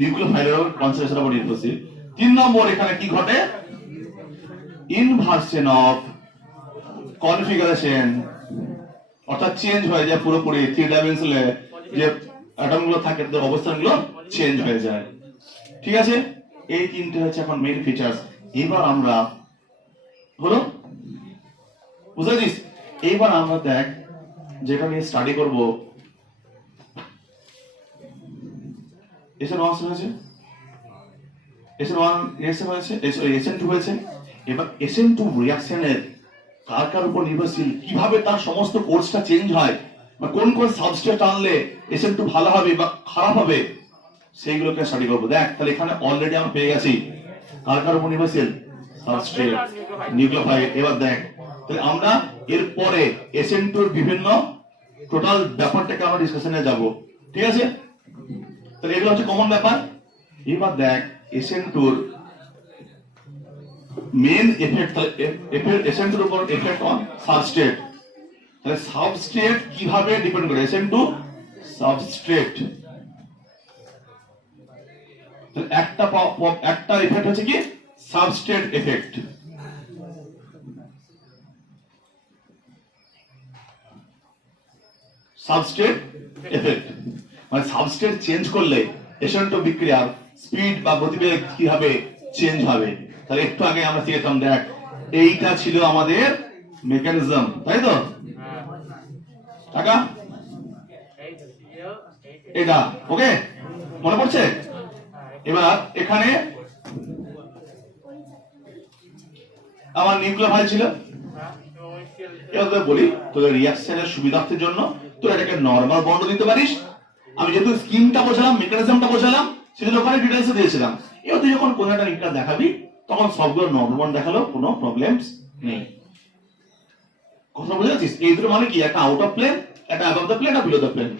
নিউক্লিওফাইলের কনসেন্ট্রেশনের উপর নির্ভরশীল। 3 নম্বর এখানে কি ঘটে? ইনভার্সন অফ কনফিগারেশন, অর্থাৎ চেঞ্জ হয়ে যায় পুরোপুরি, 3 ডাইমেনশনে যে অ্যাটমগুলো থাকে তাদের অবস্থানগুলো চেঞ্জ হয়ে যায়। ঠিক আছে, এই তিনটে হচ্ছে এখন মেইন ফিচার্স। এবার আমরা হলো বুঝেছিস? এইবার আমরা দেখ যেটা নিয়ে স্টাডি করব, SN1 হয়েছে, SN1 রিঅ্যাকশন হয়েছে, SN2 হয়েছে। এবার SN2 রিঅ্যাকশনের কার কার উপর নির্ভরশীল, কিভাবে তার সমস্ত কোর্সটা চেঞ্জ হয়, বা কোন কোন সাবস্ট্রেট আনলে SN2 ভালো হবে বা খারাপ হবে, সেইগুলোকে স্টাডি করবো। দেখ তাহলে এখানে অলরেডি আমরা পেয়ে গেছি কার কার উপর নির্ভরশীল, সাবস্ট্রেট, নিউক্লিওফাইল। এবার দেখ তাহলে আমরা এরপরে SN2 এর বিভিন্ন টোটাল ব্যাপারটাকে আমরা ডিসকাশনে যাব। ঠিক আছে, তাহলে এগুলো হচ্ছে কমন ব্যাপার। এবার দেখ SN2 এর মেন এফেক্ট, তাহলে SN2 এর উপর এফেক্ট অন সাবস্ট্রেট, তাহলে সাবস্ট্রেট কিভাবে ডিপেন্ড করে? SN2 সাবস্ট্রেট, তাহলে একটা এফেক্ট হচ্ছে কি সাবস্ট্রেট এফেক্ট। সাবস্ট্রেট এফেক্ট মানে সাবস্ট্রেট চেঞ্জ করলে SN2 বিক্রিয়ার স্পিড বা গতিবেগ কিভাবে চেঞ্জ হবে। তাহলে একটু আগে আমরা শিখেছিলাম, দেখ এইটা ছিল আমাদের মেকানিজম, তাই তো? টাকা এটা ওকে, মনে পড়ছে? এবার এখানে আমার নিউক্লিওফাইল ছিল। এবার বলি তোদের রিঅ্যাকশনের সুবিধার্থের জন্য তোরা এটাকে নরমাল বন্ড দিতে পারিস। আমি যেহেতু স্কিমটা বোঝালাম, মেকানিজমটা বোঝালাম, সেটা ওখানে ডিটেইলসে দিয়েছিলাম। এবার তুই যখন কোন একটা রিঅ্যাক্টর দেখাবি তখন সবগুলো নরমাল বন্ড দেখালেও কোনো প্রবলেমস নেই। কথা বুঝে যাচ্ছিস? এই দুটো মানে কি, একটা আউট অফ প্লেন, একটা অ্যাবভ দ্য প্লেন, একটা বিলো দ্য প্লেন।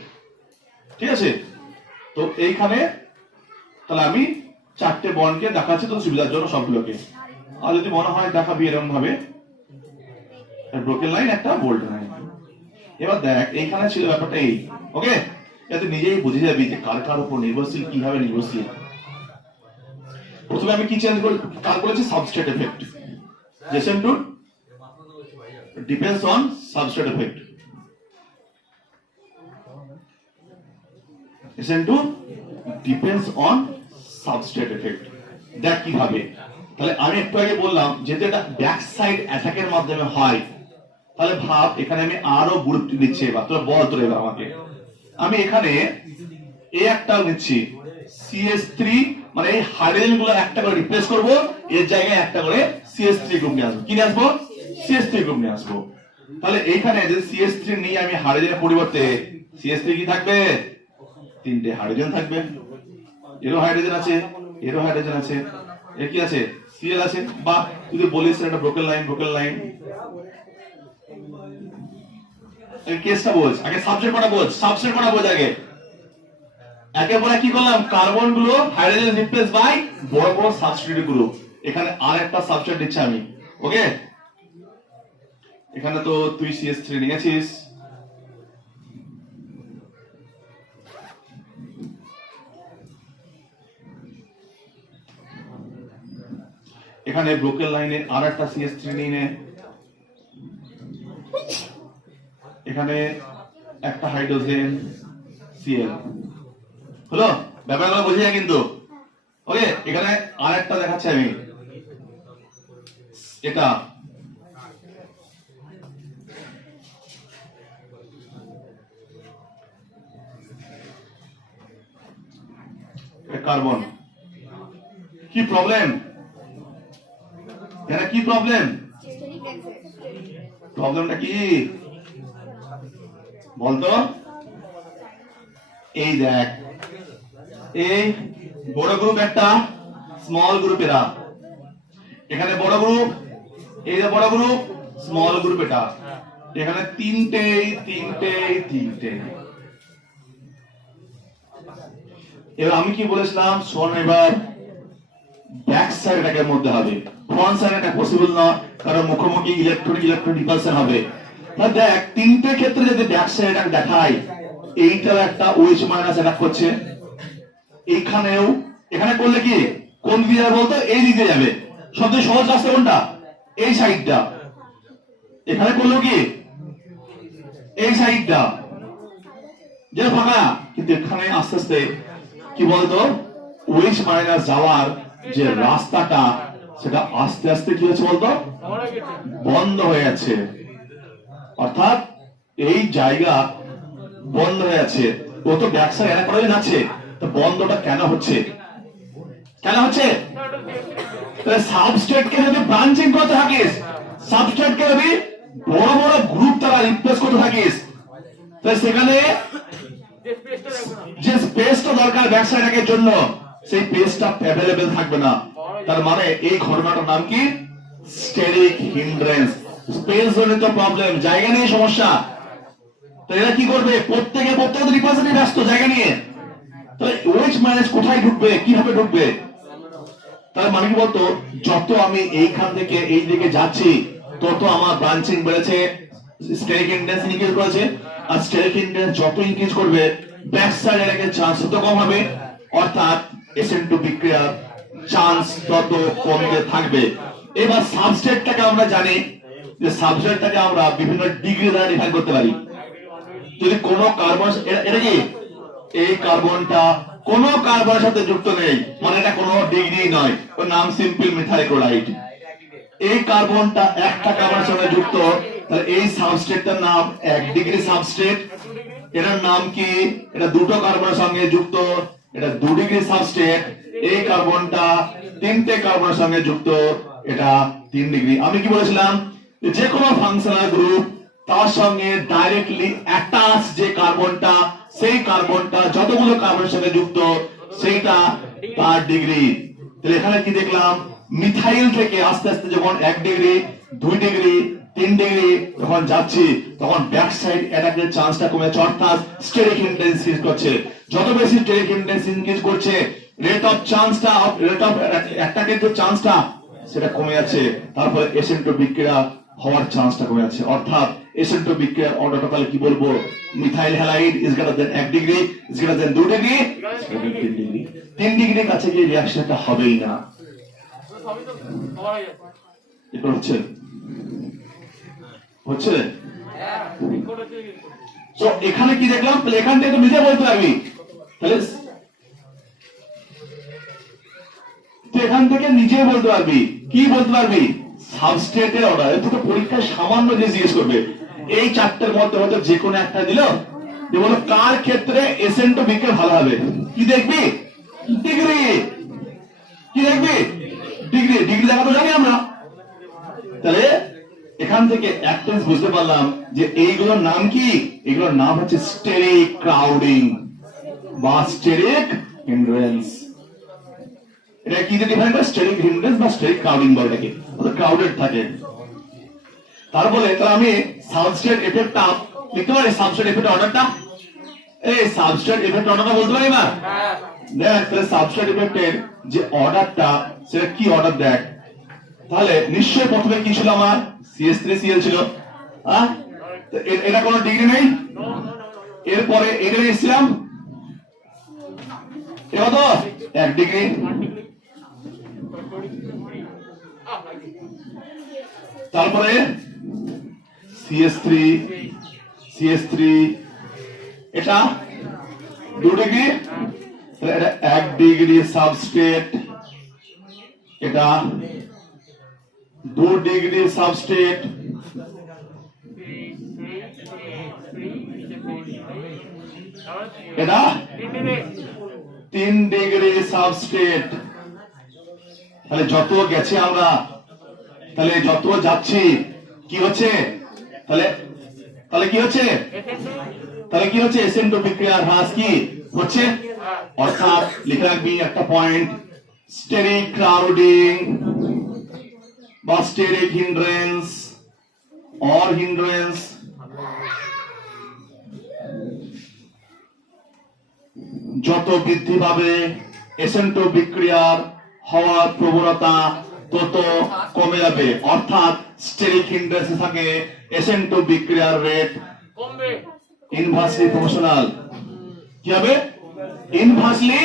ঠিক আছে, তো এইখানে তাহলে আমি 4টে বন্ডকে দেখাচ্ছি তোর সুবিধার জন্য সবগুলোকে। আর যদি মনে হয় দেখাবি এরকম ভাবে, ব্রোকেন লাইন, একটা বোল্ড লাইন। এবার দেখ এইখানে ছিল ব্যাপারটা এই, ওকে, যাতে নিজেই বুঝে যাবি যে কার কার উপর নির্ভরশীল, কিভাবে নির্ভরশীল। প্রথমে আমি কি চেঞ্জ করি, কার বলেছি substrate effect. SN2 depends on substrate effect. SN2 depends on substrate effect. দেখ কিভাবে, তাহলে আমি একটু আগে বললাম যেহেতু এটা ব্যাক সাইড অ্যাটাকের মাধ্যমে হয়, তাহলে ভাব এখানে আমি আরো গুরুত্ব দিচ্ছি। এবার তোরা বল, তোরা এবার আমাকে, আমি এখানে এই একটা নিচ্ছি CH3, মানে এই হাইড্রোজেন গুলো একটা করে রিপ্লেস করব, এর জায়গায় একটা করে CH3 গ্রুপ নিয়ে আসবো। কি নিয়ে আসবো? CH3 গ্রুপ নিয়ে আসবো। তাহলে এইখানে যে CH3 নিয়ে আমি হাইড্রোজেনের পরিবর্তে CH3 কি থাকবে? 3টে হাইড্রোজেন থাকবে। এরও হাইড্রোজেন আছে, এরও হাইড্রোজেন আছে, এর কি আছে? Cl আছে। বা যদি বলিস এটা ব্রোকেন লাইন, ব্রোকেন লাইন, এই কেসটা বোঝ আগে, সাবজেক্ট কটা বোঝ, সাবজেক্ট কটা বোঝ আগে। একেবারে কি করলাম, কার্বন গুলো হাইড্রোজেন রিপ্লেস বাই বড় বড় সাবস্টিটিউট গ্রুপ। এখানে আর একটা সাবস্টিটিউট দিচ্ছি আমি, ওকে। এখানে তো তুই CH3 নিয়েছিস, এখানে ব্রোকেন লাইনে আর একটা CH3 নিয়ে নে, এখানে একটা হাইড্রোজেন Cl হলো, ব্যাপারগুলো বুঝে যায় কিন্তু, ওকে। এখানে আর একটা দেখাচ্ছি আমি, এটা কার্বন। কি প্রবলেম, এটা কি প্রবলেম, প্রবলেমটা কি বলতো? এই দেখ, এই বড় গ্রুপ একটা, স্মল গ্রুপ এরা, এখানে বড় গ্রুপ, এই যে বড় গ্রুপ, স্মল গ্রুপ এটা, এখানে তিনটে তিনটে তিনটে। এবার আমি কি বলেছিলাম শোন, এবার ব্যাক সাইড এটার মধ্যে হবে, ফ্রন্ট সাইড এটা পসিবল না, কারণ মুখোমুখি ইলেকট্রন ইলেকট্রন রিপালশন হবে। না দেখ, তিনটে ক্ষেত্রে যদি ব্যাক সাইড এটা দেখাই, এইটাও একটা OH মাইনাস অ্যাটাক করছে, এইখানেও, এখানে করলে কি কোন দিকে যাবে বলতো? এই দিকে যাবে, সবচেয়ে সহজ রাস্তা কোনটা? এই সাইডটা। এখানে করলো কি এই সাইডটা যে ফাঁকা, কিন্তু এখানে আস্তে আস্তে কি বলতো OH মাইনাস যাওয়ার যে রাস্তাটা, সেটা আস্তে আস্তে কি হচ্ছে বলতো? বন্ধ হয়ে যাচ্ছে। অর্থাৎ এই জায়গা বন্ধ হয়ে যাচ্ছে, ও তো ব্যাক সাইড অ্যাটাক করে যাচ্ছে, তো বন্ধটা কেন হচ্ছে? কেন হচ্ছে? সাবস্ট্রেট কে যদি ব্রাঞ্চিং করতে থাকিস, সাবস্ট্রেট কে যদি বড় বড় গ্রুপ তারা রিপ্লেস করতে থাকিস, তাই সেখানে যে স্পেসটা দরকার ব্যাক সাইড অ্যাটাকের জন্য, সেই স্পেসটা অ্যাভেলেবল থাকবে না। তার মানে এই ঘটনাটার নাম কি? স্টেরিক হিন্ড্রেন্স, স্পেস জনিত প্রবলেম, জায়গা নিয়ে সমস্যা। তো এরা কি করবে? প্রত্যেকে রিপ্রেজেন্ট ব্যস্ত জায়গা নিয়ে, তাহলে OH মাইনাস কোথায় ঢুকবে, কিভাবে ঢুকবে? তার মানে কি বলতো, যত আমি এইখান থেকে এই দিকে যাচ্ছি, তত আমার ব্রাঞ্চিং বেড়েছে, স্টেরিক হিন্ড্রেন্স ইনক্রিজ করেছে, আর স্টেরিক হিন্ড্রেন্স যত ইনক্রিজ করবে, ব্যাক সাইড অ্যাটাকের চান্স তত কম হবে, অর্থাৎ SN2 বিক্রিয়ার চান্স তত কমতে থাকবে। এবার সাবস্ট্রেটটাকে আমরা জানি যে সাবস্ট্রেটটাকে আমরা বিভিন্ন ডিগ্রি দ্বারা ডিফাইন করতে পারি। যদি কোন কার্বন, এটা কি এই কার্বনটা কোন কার্বনের সাথে যুক্ত নেই, মানে এটা কোনো ডিগ্রি নয়, ওর নাম সিম্পল মিথাইল ক্লোরাইড। এই কার্বনটা একটা কার্বনের সঙ্গে যুক্ত, তাহলে এই সাবস্ট্রেটটার নাম 1 ডিগ্রি সাবস্ট্রেট। এটার নাম কি? এটা দুটো কার্বনের সঙ্গে যুক্ত, এটা 2 ডিগ্রি সাবস্ট্রেট। এই কার্বনটা তিনটে কার্বনের সঙ্গে যুক্ত, এটা 3 ডিগ্রি। আমি কি বলেছিলাম? যে কোনো ফাংশনাল গ্রুপ তার সঙ্গে ডাইরেক্টলি অ্যাটাচ যে কার্বনটা, সেই কার্বনটা যতগুলো কার্বনের সঙ্গে যুক্ত, সেইটা তার ডিগ্রি। তাহলে এখানে কি দেখলাম? মিথাইল থেকে আস্তে আস্তে যখন 1 ডিগ্রি 2 ডিগ্রি 3 ডিগ্রি যখন যাচ্ছি, তখন ব্যাক সাইড অ্যাটাকের চান্সটা কমেছে, অর্থাৎ স্টেরিক হিন্ড্রেন্স ইনক্রিজ করছে। যত বেশি স্টেরিক হিন্ড্রেন্স ইনক্রিজ করছে, রেট অফ অ্যাটাকের যে চান্সটা সেটা কমে যাচ্ছে, তারপরে SN2 বিক্রিয়া হওয়ার চান্সটা কমে যাচ্ছে। অর্থাৎ SN2 বিক্রিয়ার অর্ডারটা তাহলে কি বলবো? Methyl halide is greater than 1 degree, is greater than 2 degree, 3 degree. 3 ডিগ্রির কাছে গিয়ে রিঅ্যাকশনটা হবেই না। এটা হচ্ছে তো এখানে কি দেখলাম? তাহলে এখান থেকে তো নিজে বলতে পারবি, তাহলে এখান থেকে নিজে বলতে পারবি, কি বলতে পারবি? সাবস্ট্রেটের অর্ডার। দুটো পরীক্ষায় সামান্য যে জিজ্ঞেস করবে, এই চারটের মধ্যে হয়তো যে কোনো একটা দিল, যে বলো কার ক্ষেত্রে SN2 বিক্রিয়া ভালো হবে, কি দেখবি? ডিগ্রি। কি দেখবি? ডিগ্রি। ডিগ্রি দেখা তো জানি আমরা। তাহলে এখান থেকে একটা বুঝতে পারলাম যে এইগুলোর নাম কি? এগুলোর নাম হচ্ছে স্টেরিক ক্রাউডিং বা স্টেরিক হিন্ড্রেন্স। এটা কি দিয়ে ডিফাইন করে? স্টেরিক হিন্ড্রেন্স বা স্টেরিক ক্রাউডিং বলে এটাকে, ক্রাউডেড থাকে। তারপরে তাহলে আমি সাবস্ট্রেট এফেক্টটা লিখতে পারি, সাবস্ট্রেট এফেক্ট অর্ডারটা এই সাবস্ট্রেট ইফেক্ট অর্ডারটা বলতে পারি না হ্যাঁ দেখ তাহলে সাবস্ট্রেট ইফেক্টের যে অর্ডারটা সেটা কি অর্ডার দেখ তাহলে নিশ্চয়ই প্রথমে কি ছিল আমার CH3Cl ছিল হ্যাঁ তো এটা কোনো ডিগ্রি নেই এরপরে এটা এসেছিলাম এটা তো 1 ডিগ্রি তারপরে CH3 এটা 2 ডিগ্রি তাহলে এটা 1 ডিগ্রি সাবস্ট্রেট এটা 2 ডিগ্রি সাবস্ট্রেট এটা 3 ডিগ্রি সাবস্ট্রেট তাহলে যত গেছে আমরা তাহলে যত যাচ্ছি কি হচ্ছে তাহলে তাহলে কি হচ্ছে তাহলে কি হচ্ছে SN2 বিক্রিয়ার হ্রাস কি হচ্ছে অর্থাৎ লিখে রাখবি একটা পয়েন্ট স্টেরিক ক্রাউডিং বা স্টেরিক হিন্ড্রেন্স অর হিন্ড্রেন্স যত বৃদ্ধি পাবে SN2 বিক্রিয়ার হওয়ার প্রবণতা তত কমে যাবে অর্থাৎ স্টেরিক হিন্ড্রেন্স থাকে SN2 বিক্রিয়ার রেট কমবে ইনভার্সলি প্রপোর্শনাল কি হবে ইনভার্সলি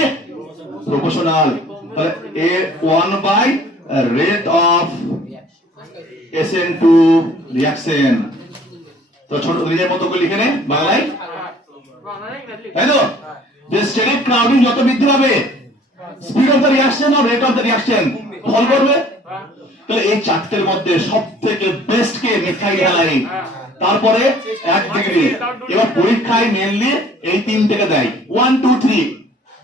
প্রপোর্শনাল তাহলে A1 by rate of SN2 reaction তো ছোট নিজের মতো করে লিখে নে বাংলায় তাই তো যে স্টেরিক ক্রাউডিং যত বৃদ্ধি পাবে স্পিড অফ দ্য রিঅ্যাকশন আর rate of the reaction fall করবে তাহলে এই চারটের মধ্যে সবথেকে বেস্ট কে মিথাইল হ্যালাইড তারপরে 1 ডিগ্রি এবার পরীক্ষায় মেইনলি এই তিনটাকে দেয় 1 2 3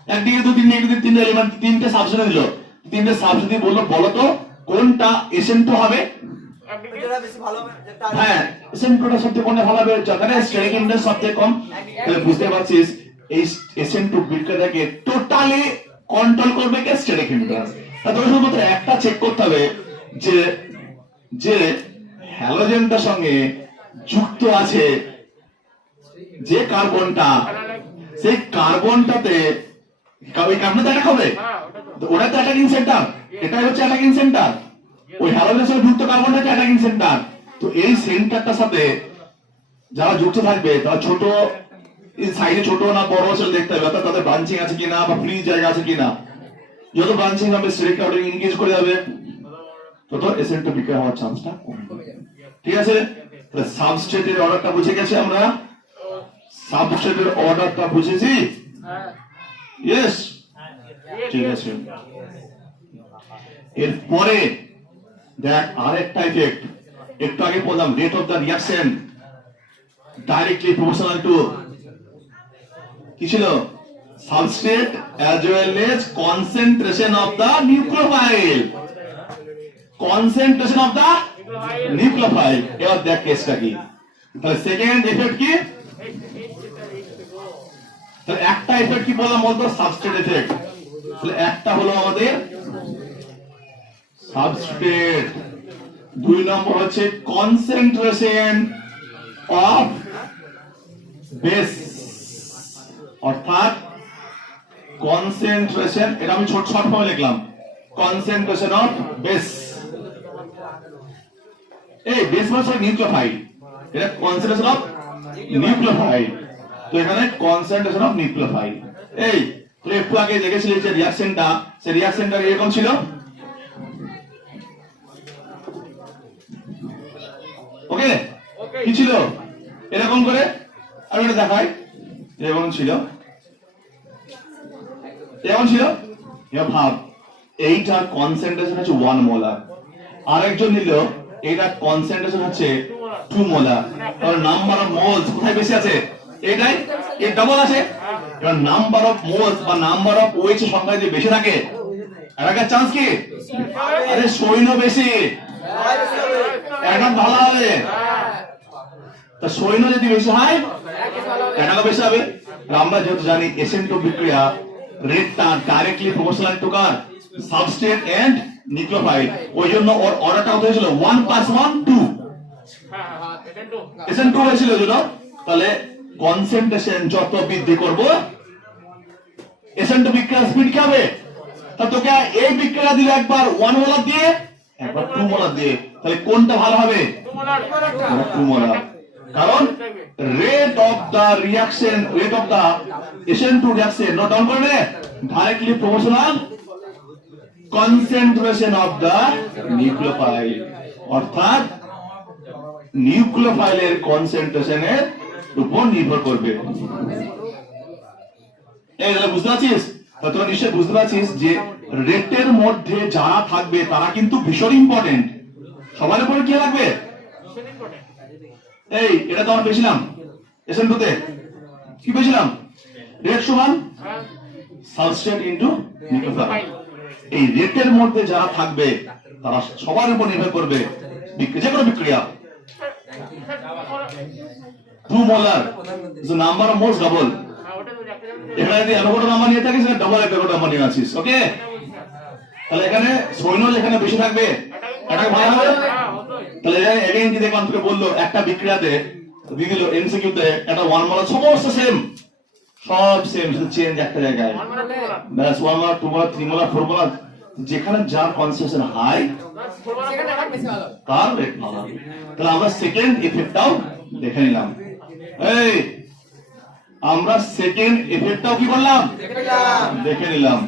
1 ডিগ্রি 2 3 ডিগ্রি 3 এলিমেন্ট তিনটে সাবস্টেন্স দিল তিনটে সাবস্টেন্স বললো বলো তো কোনটা SN2 হবে যেটা বেশি ভালো হবে যেটা হ্যাঁ SN2 টা সবথেকে কোনটা ভালো হবে যেখানে স্টেরিক ইনডেক্স সবথেকে কম তাহলে বুঝতে পারছিস এই SN2 বিক্রিয়াটাকে টোটালি কন্ট্রোল করবে কে স্টেরিক ইনডেক্স তাহলে শুধুমাত্র একটা চেক করতে হবে যে যে হ্যালোজেনটার সঙ্গে যুক্ত আছে যে কার্বনটা সেই কার্বনটাতে ওই কার্বনটা অ্যাটাক হবে ওটা তো অ্যাটাকিং সেন্টার এটাই হচ্ছে অ্যাটাকিং সেন্টার ওই হ্যালোজেনের সঙ্গে যুক্ত কার্বনটা হচ্ছে অ্যাটাকিং সেন্টার তো এই সেন্টারটার সাথে যারা যুক্ত থাকবে তারা ছোট সাইডে ছোট না বড় সেটা দেখতে হবে অর্থাৎ তাদের ব্রাঞ্চিং আছে কিনা বা ফ্রি জায়গা আছে কিনা যত ব্রাঞ্চিং হবে স্টেরিক ক্রাউডিং এনগেজ করে যাবে তত SN2 বিক্রিয়া হওয়ার চান্সটা কমবে ঠিক আছে তাহলে সাবস্ট্রেটের অর্ডারটা বুঝে গেছে আমরা সাবস্ট্রেটের অর্ডারটা বুঝেছি ইয়েস ঠিক আছে এরপরে দেখ আরেকটা ইফেক্ট একটু আগে বললাম rate of the reaction directly proportional two কি ছিল substrate as well as concentration of the nucleophile concentration of the nucleophile এবার দেখ কেসটা কি তাহলে সেকেন্ড এফেক্ট কি তাহলে একটা এফেক্ট কি বললাম বলতো সাবস্ট্রেট এফেক্ট তাহলে একটা হলো আমাদের সাবস্ট্রেট 2 নম্বর হচ্ছে কনসেন্ট্রেশন অফ বেস অর্থাৎ কনসেন্ট্রেশন এটা আমি ছোট শর্ট ফর্মে লিখলাম কনসেন্ট্রেশন অফ বেস এই বেস মানে নিউক্লিওফাইল এটা কনসেন্ট্রেশন অফ নিউক্লিওফাইল তো এখানে কনসেন্ট্রেশন অফ নিউক্লিওফাইল এই তো একটু আগে দেখেছিলি যে রিঅ্যাকশনটা সেই রিঅ্যাকশনটা এরকম ছিল ওকে কি ছিল এরকম করে আমি এটা দেখাই এরকম ছিল এমন ছিল ভাব এইটার কনসেন্ট্রেশন হচ্ছে 1 মোলার আরেকজন নিল এইটার কনসেন্ট্রেশন হচ্ছে 2 মোলার তাহলে নাম্বার অফ মোলস কোথায় বেশি আছে এটাই এর ডাবল আছে এবার নাম্বার অফ মোলস বা নাম্বার অফ ওএইচ এর সংখ্যা যদি বেশি থাকে এটার চান্স কি আরে সৈন্য বেশি এটা ভালো হবে তা সৈন্য যদি বেশি হয় এটা বেশি হবে আমরা যেহেতু জানি SN2 বিক্রিয়া রেটটা ডাইরেক্টলি প্রপোর্শনাল টু কার সাবস্ট্রেট এন্ড নিউক্লিওফাইল ওই জন্য ওর অর্ডারটা কত হয়েছিল 1 + 1 2 SN2 হয়েছিল যেন তাহলে কনসেন্ট্রেশন যত বৃদ্ধি করব এসেন্ট বিক্রিয়া স্পিড কি হবে? তা তোকে এই বিক্রিয়া দিলে একবার 1 মোলার দিয়ে একবার 2 মোলার দিয়ে, তাহলে কোনটা ভালো হবে? 2 মোলার। কারণ rate of the reaction, rate of the S N two reaction note down করে নে, directly proportional concentration of the nucleophile, অর্থাৎ নিউক্লিওফাইলের কনসেন্ট্রেশনের উপর নির্ভর করবে। এই তাহলে বুঝতে পারছিস? তোরা নিশ্চয়ই বুঝতে পারছিস যে রেটের মধ্যে যারা থাকবে তারা কিন্তু ভীষণ ইম্পর্টেন্ট। সবার উপরে কি লাগবে? এই এটা তো আমরা পেয়েছিলাম এসএন2 তে, কি পেয়েছিলাম? রেট সমান সাবস্ট্রেট ইনটু নিউক্লিওফাইল। এই রেটের মধ্যে যারা থাকবে তারা সবার উপর নির্ভর করবে যে কোনো বিক্রিয়া। 2 molar is the number of moles double. এখানে যদি এগারোটা নাম্বার নিয়ে থাকিস ডবল এগারোটা নাম্বার নিয়ে আছিস, ওকে? তাহলে এখানে সৈন্য যেখানে বেশি থাকবে এটাকে ভালো হবে। তাহলে এগেইন কি দেখলাম তোকে বললো একটা বিক্রিয়াতে দিয়ে দিল এমসিকিউ তে একটা 1 মোলার সমস্ত সেম, সব সেম, শুধু চেঞ্জ একটা জায়গায়। ব্যাস 1 মোলার 2 মোলার 3 মোলার 4 মোলার যেখানে যার কনসেন্ট্রেশন হাই তার রেট ভালো হবে। তাহলে আমরা সেকেন্ড ইফেক্টটাও দেখে নিলাম। এই আমরা সেকেন্ড ইফেক্টটাও কি করলাম? দেখে নিলাম।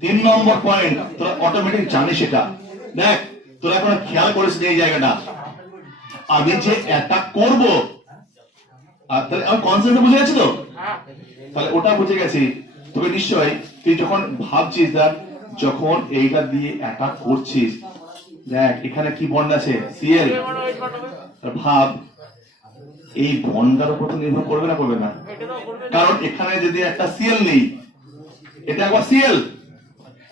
3 নম্বর পয়েন্ট তোরা অটোমেটিক জানিস এটা। দেখ তোরা এখন খেয়াল করিস এই জায়গাটা, আমি যে অ্যাটাক করব আর তাহলে আমি কনসেন্ট্রেশন বুঝে গেছি তো, তাহলে ওটা বুঝে গেছি। তবে নিশ্চয়ই তুই যখন ভাবছিস দেখ যখন এইটা দিয়ে অ্যাটাক করছিস, দেখ এখানে কি বন্ড আছে সিএল, ভাব এই বন্ডার উপর তো নির্ভর করবে না, করবে না? কারণ এখানে যদি একটা সিএল নেই, এটা একবার সিএল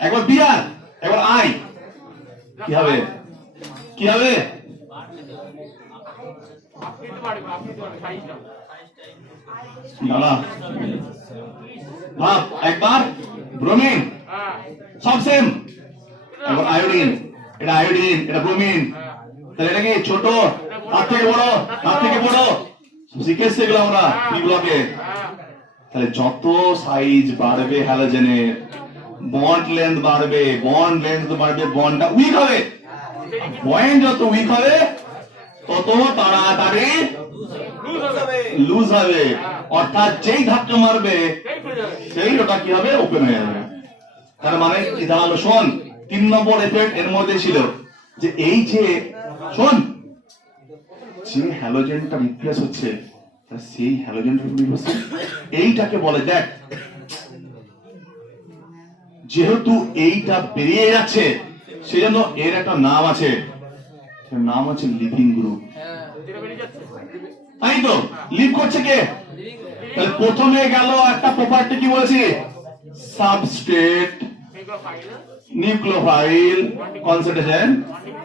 একবার বিআর একবার আই, কি হবে? কি হবে? ভাব একবার ব্রোমিন সব সেম, একবার আয়োডিন, এটা আয়োডিন এটা ব্রোমিন, তাহলে এটা কি ছোট তার থেকে বড়, তার থেকে বড় শিখেছি এগুলো আমরা বি ব্লকে। তাহলে যত সাইজ বাড়বে হ্যালোজেনের বন্ড লেন্থ বাড়বে, বন্ড লেন্থ বাড়বে, বন্ডটা উইক হবে, বন্ড যত উইক হবে তত তাড়াতাড়ি লুজ হবে, অর্থাৎ যেই ধাক্কা মারবে সেই ওটা কি হবে? ওপেন হয়ে যাবে। তার মানে কি দাঁড়ালো? শোন 3 নম্বর এফেক্ট এর মধ্যে ছিল যে এই যে শোন যে হ্যালোজেনটা রিপ্লেস হচ্ছে সেই হ্যালোজেনটা এইটাকে বলে, দেখ যেহেতু এইটা বেরিয়ে যাচ্ছে সেজন্য এর একটা নাম আছে, নাম হচ্ছে লিভিং গ্রুপ। তাই তো লিভ করছে কে? তাহলে প্রথমে গেল একটা প্রপার্টি কি বলেছি? সাবস্ট্রেট, নিউক্লিওফাইল কনসেন্ট্রেশন,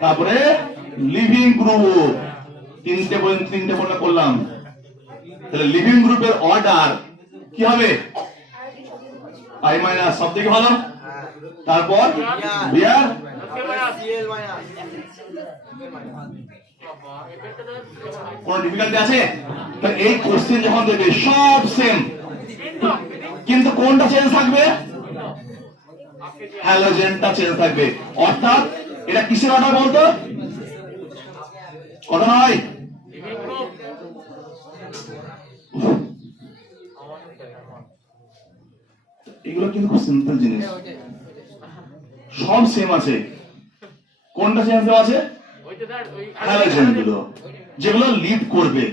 তারপরে লিভিং গ্রুপ। তিনটে পয়েন্ট করলাম। তাহলে লিভিং গ্রুপের অর্ডার কি হবে? আই মাইনাস সব থেকে ভালো, তারপর বিআর, কোন ডিফিকাল্টি আছে? তাহলে এই কোশ্চেন যখন দেবে সব সেম, কিন্তু কোনটা চেঞ্জ থাকবে? হ্যালোজেনটা চেঞ্জ থাকবে। অর্থাৎ এটা কিসের অর্ডার বলতো? কথা নয়, এগুলো কিন্তু খুব সিম্পল জিনিস, সব সেম আছে। কোনটা চেঞ্জ আছে? হ্যালোজেন গুলো যেগুলো লিভ করবে।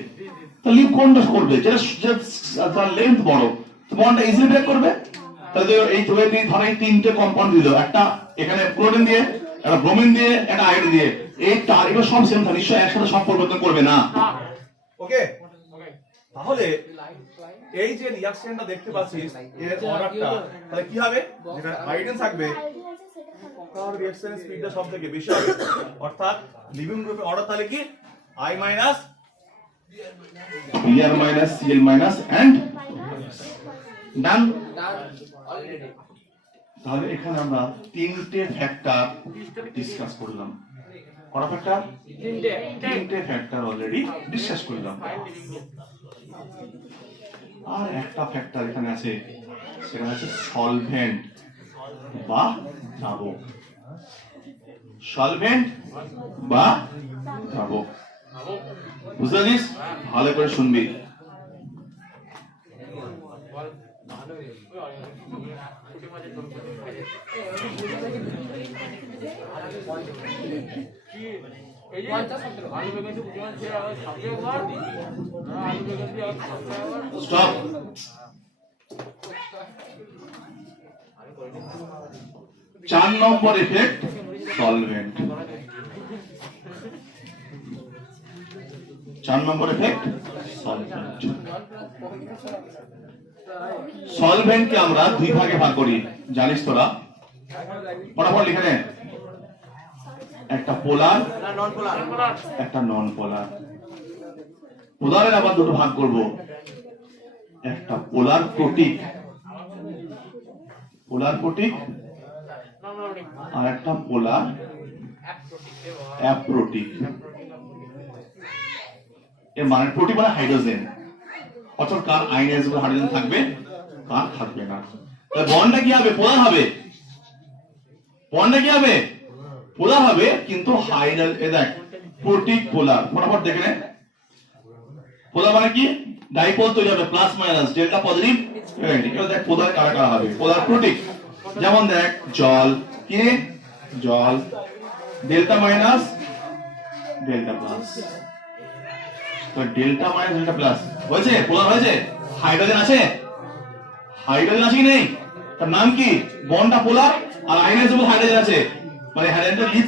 তা লিভ কোনটা করবে? যেটা লেন্থ বড়, বন্ডটা ইজিলি ব্রেক করবে। তাহলে এই ধরে ধর এই তিনটে কম্পাউন্ড দিল, একটা এখানে ক্লোরিন দিয়ে, একটা ব্রোমিন দিয়ে, একটা আয়োডিন দিয়ে, এই তার এগুলো সব সেম থাকে, নিশ্চয়ই একসাথে সব পরিবর্তন করবে না। ওকে, তাহলে এই যে রিঅ্যাকশনটা দেখতে পাচ্ছিস এর অর্ডারটা তাহলে কি হবে? যেখানে আয়োডিন থাকবে তার রিঅ্যাকশনের স্পিডটা সবথেকে বেশি হবে, অর্থাৎ লিভিং গ্রুপের অর্ডার তাহলে কি I minus Br minus Cl minus and done. তাহলে এখানে আমরা তিনটে ফ্যাক্টর ডিসকাস করলাম। কটা ফ্যাক্টর? তিনটে ফ্যাক্টর অলরেডি ডিসকাস করলাম। আর একটা ফ্যাক্টর এখানে আছে, সেটা হচ্ছে সলভেন্ট বা দ্রাবক। সলভেন্ট বা দ্রাবক, বুঝতে পারছিস? ভালো করে শুনবি। স্টপ। 4 নম্বর এফেক্ট সলভেন্ট। 4 নম্বর এফেক্ট সলভেন্ট। সলভেন্টকে আমরা দুই ভাগে ভাগ করি, জানিস তোরা? ফটাফট লিখে নে। একটা পোলার, নন পোলার। একটা নন পোলার। পোলারের আবার দুটো ভাগ করব, একটা পোলার প্রোটিক, পোলার প্রোটিক, আর একটা পোলার অ্যাপ্রোটিক। এর মানে প্রোটিক মানে হাইড্রোজেন, অর্থাৎ কার আয়নাইজেবল হাইড্রোজেন থাকবে, কার থাকবে না। তাহলে বন্ডটা কি হবে? পোলার হবে। বন্ডটা কি হবে? পোলার হবে, কিন্তু হাইড্রোজেন এ দেখ প্রোটিক পোলার। ফটাফট দেখে নে। পোলার মানে কি? ডাইপোল তৈরি হবে, plus minus, delta positive negative. এবার দেখ পোলার কারা কারা হবে। পোলার প্রোটিক যেমন দেখ জল, কি জল, ডেল্টা মাইনাস ডেল্টা প্লাস। তো ডেল্টা মাইনাস ডেল্টা প্লাস হয়েছে, পোলার হয়েছে। হাইড্রোজেন আছে, হাইড্রোজেন আছে কি নেই? তার নাম কি? বন্ডটা পোলার, আর আয়নাইজেবল হাইড্রোজেন আছে, মানে হাইড্রোজেনটা লিভ,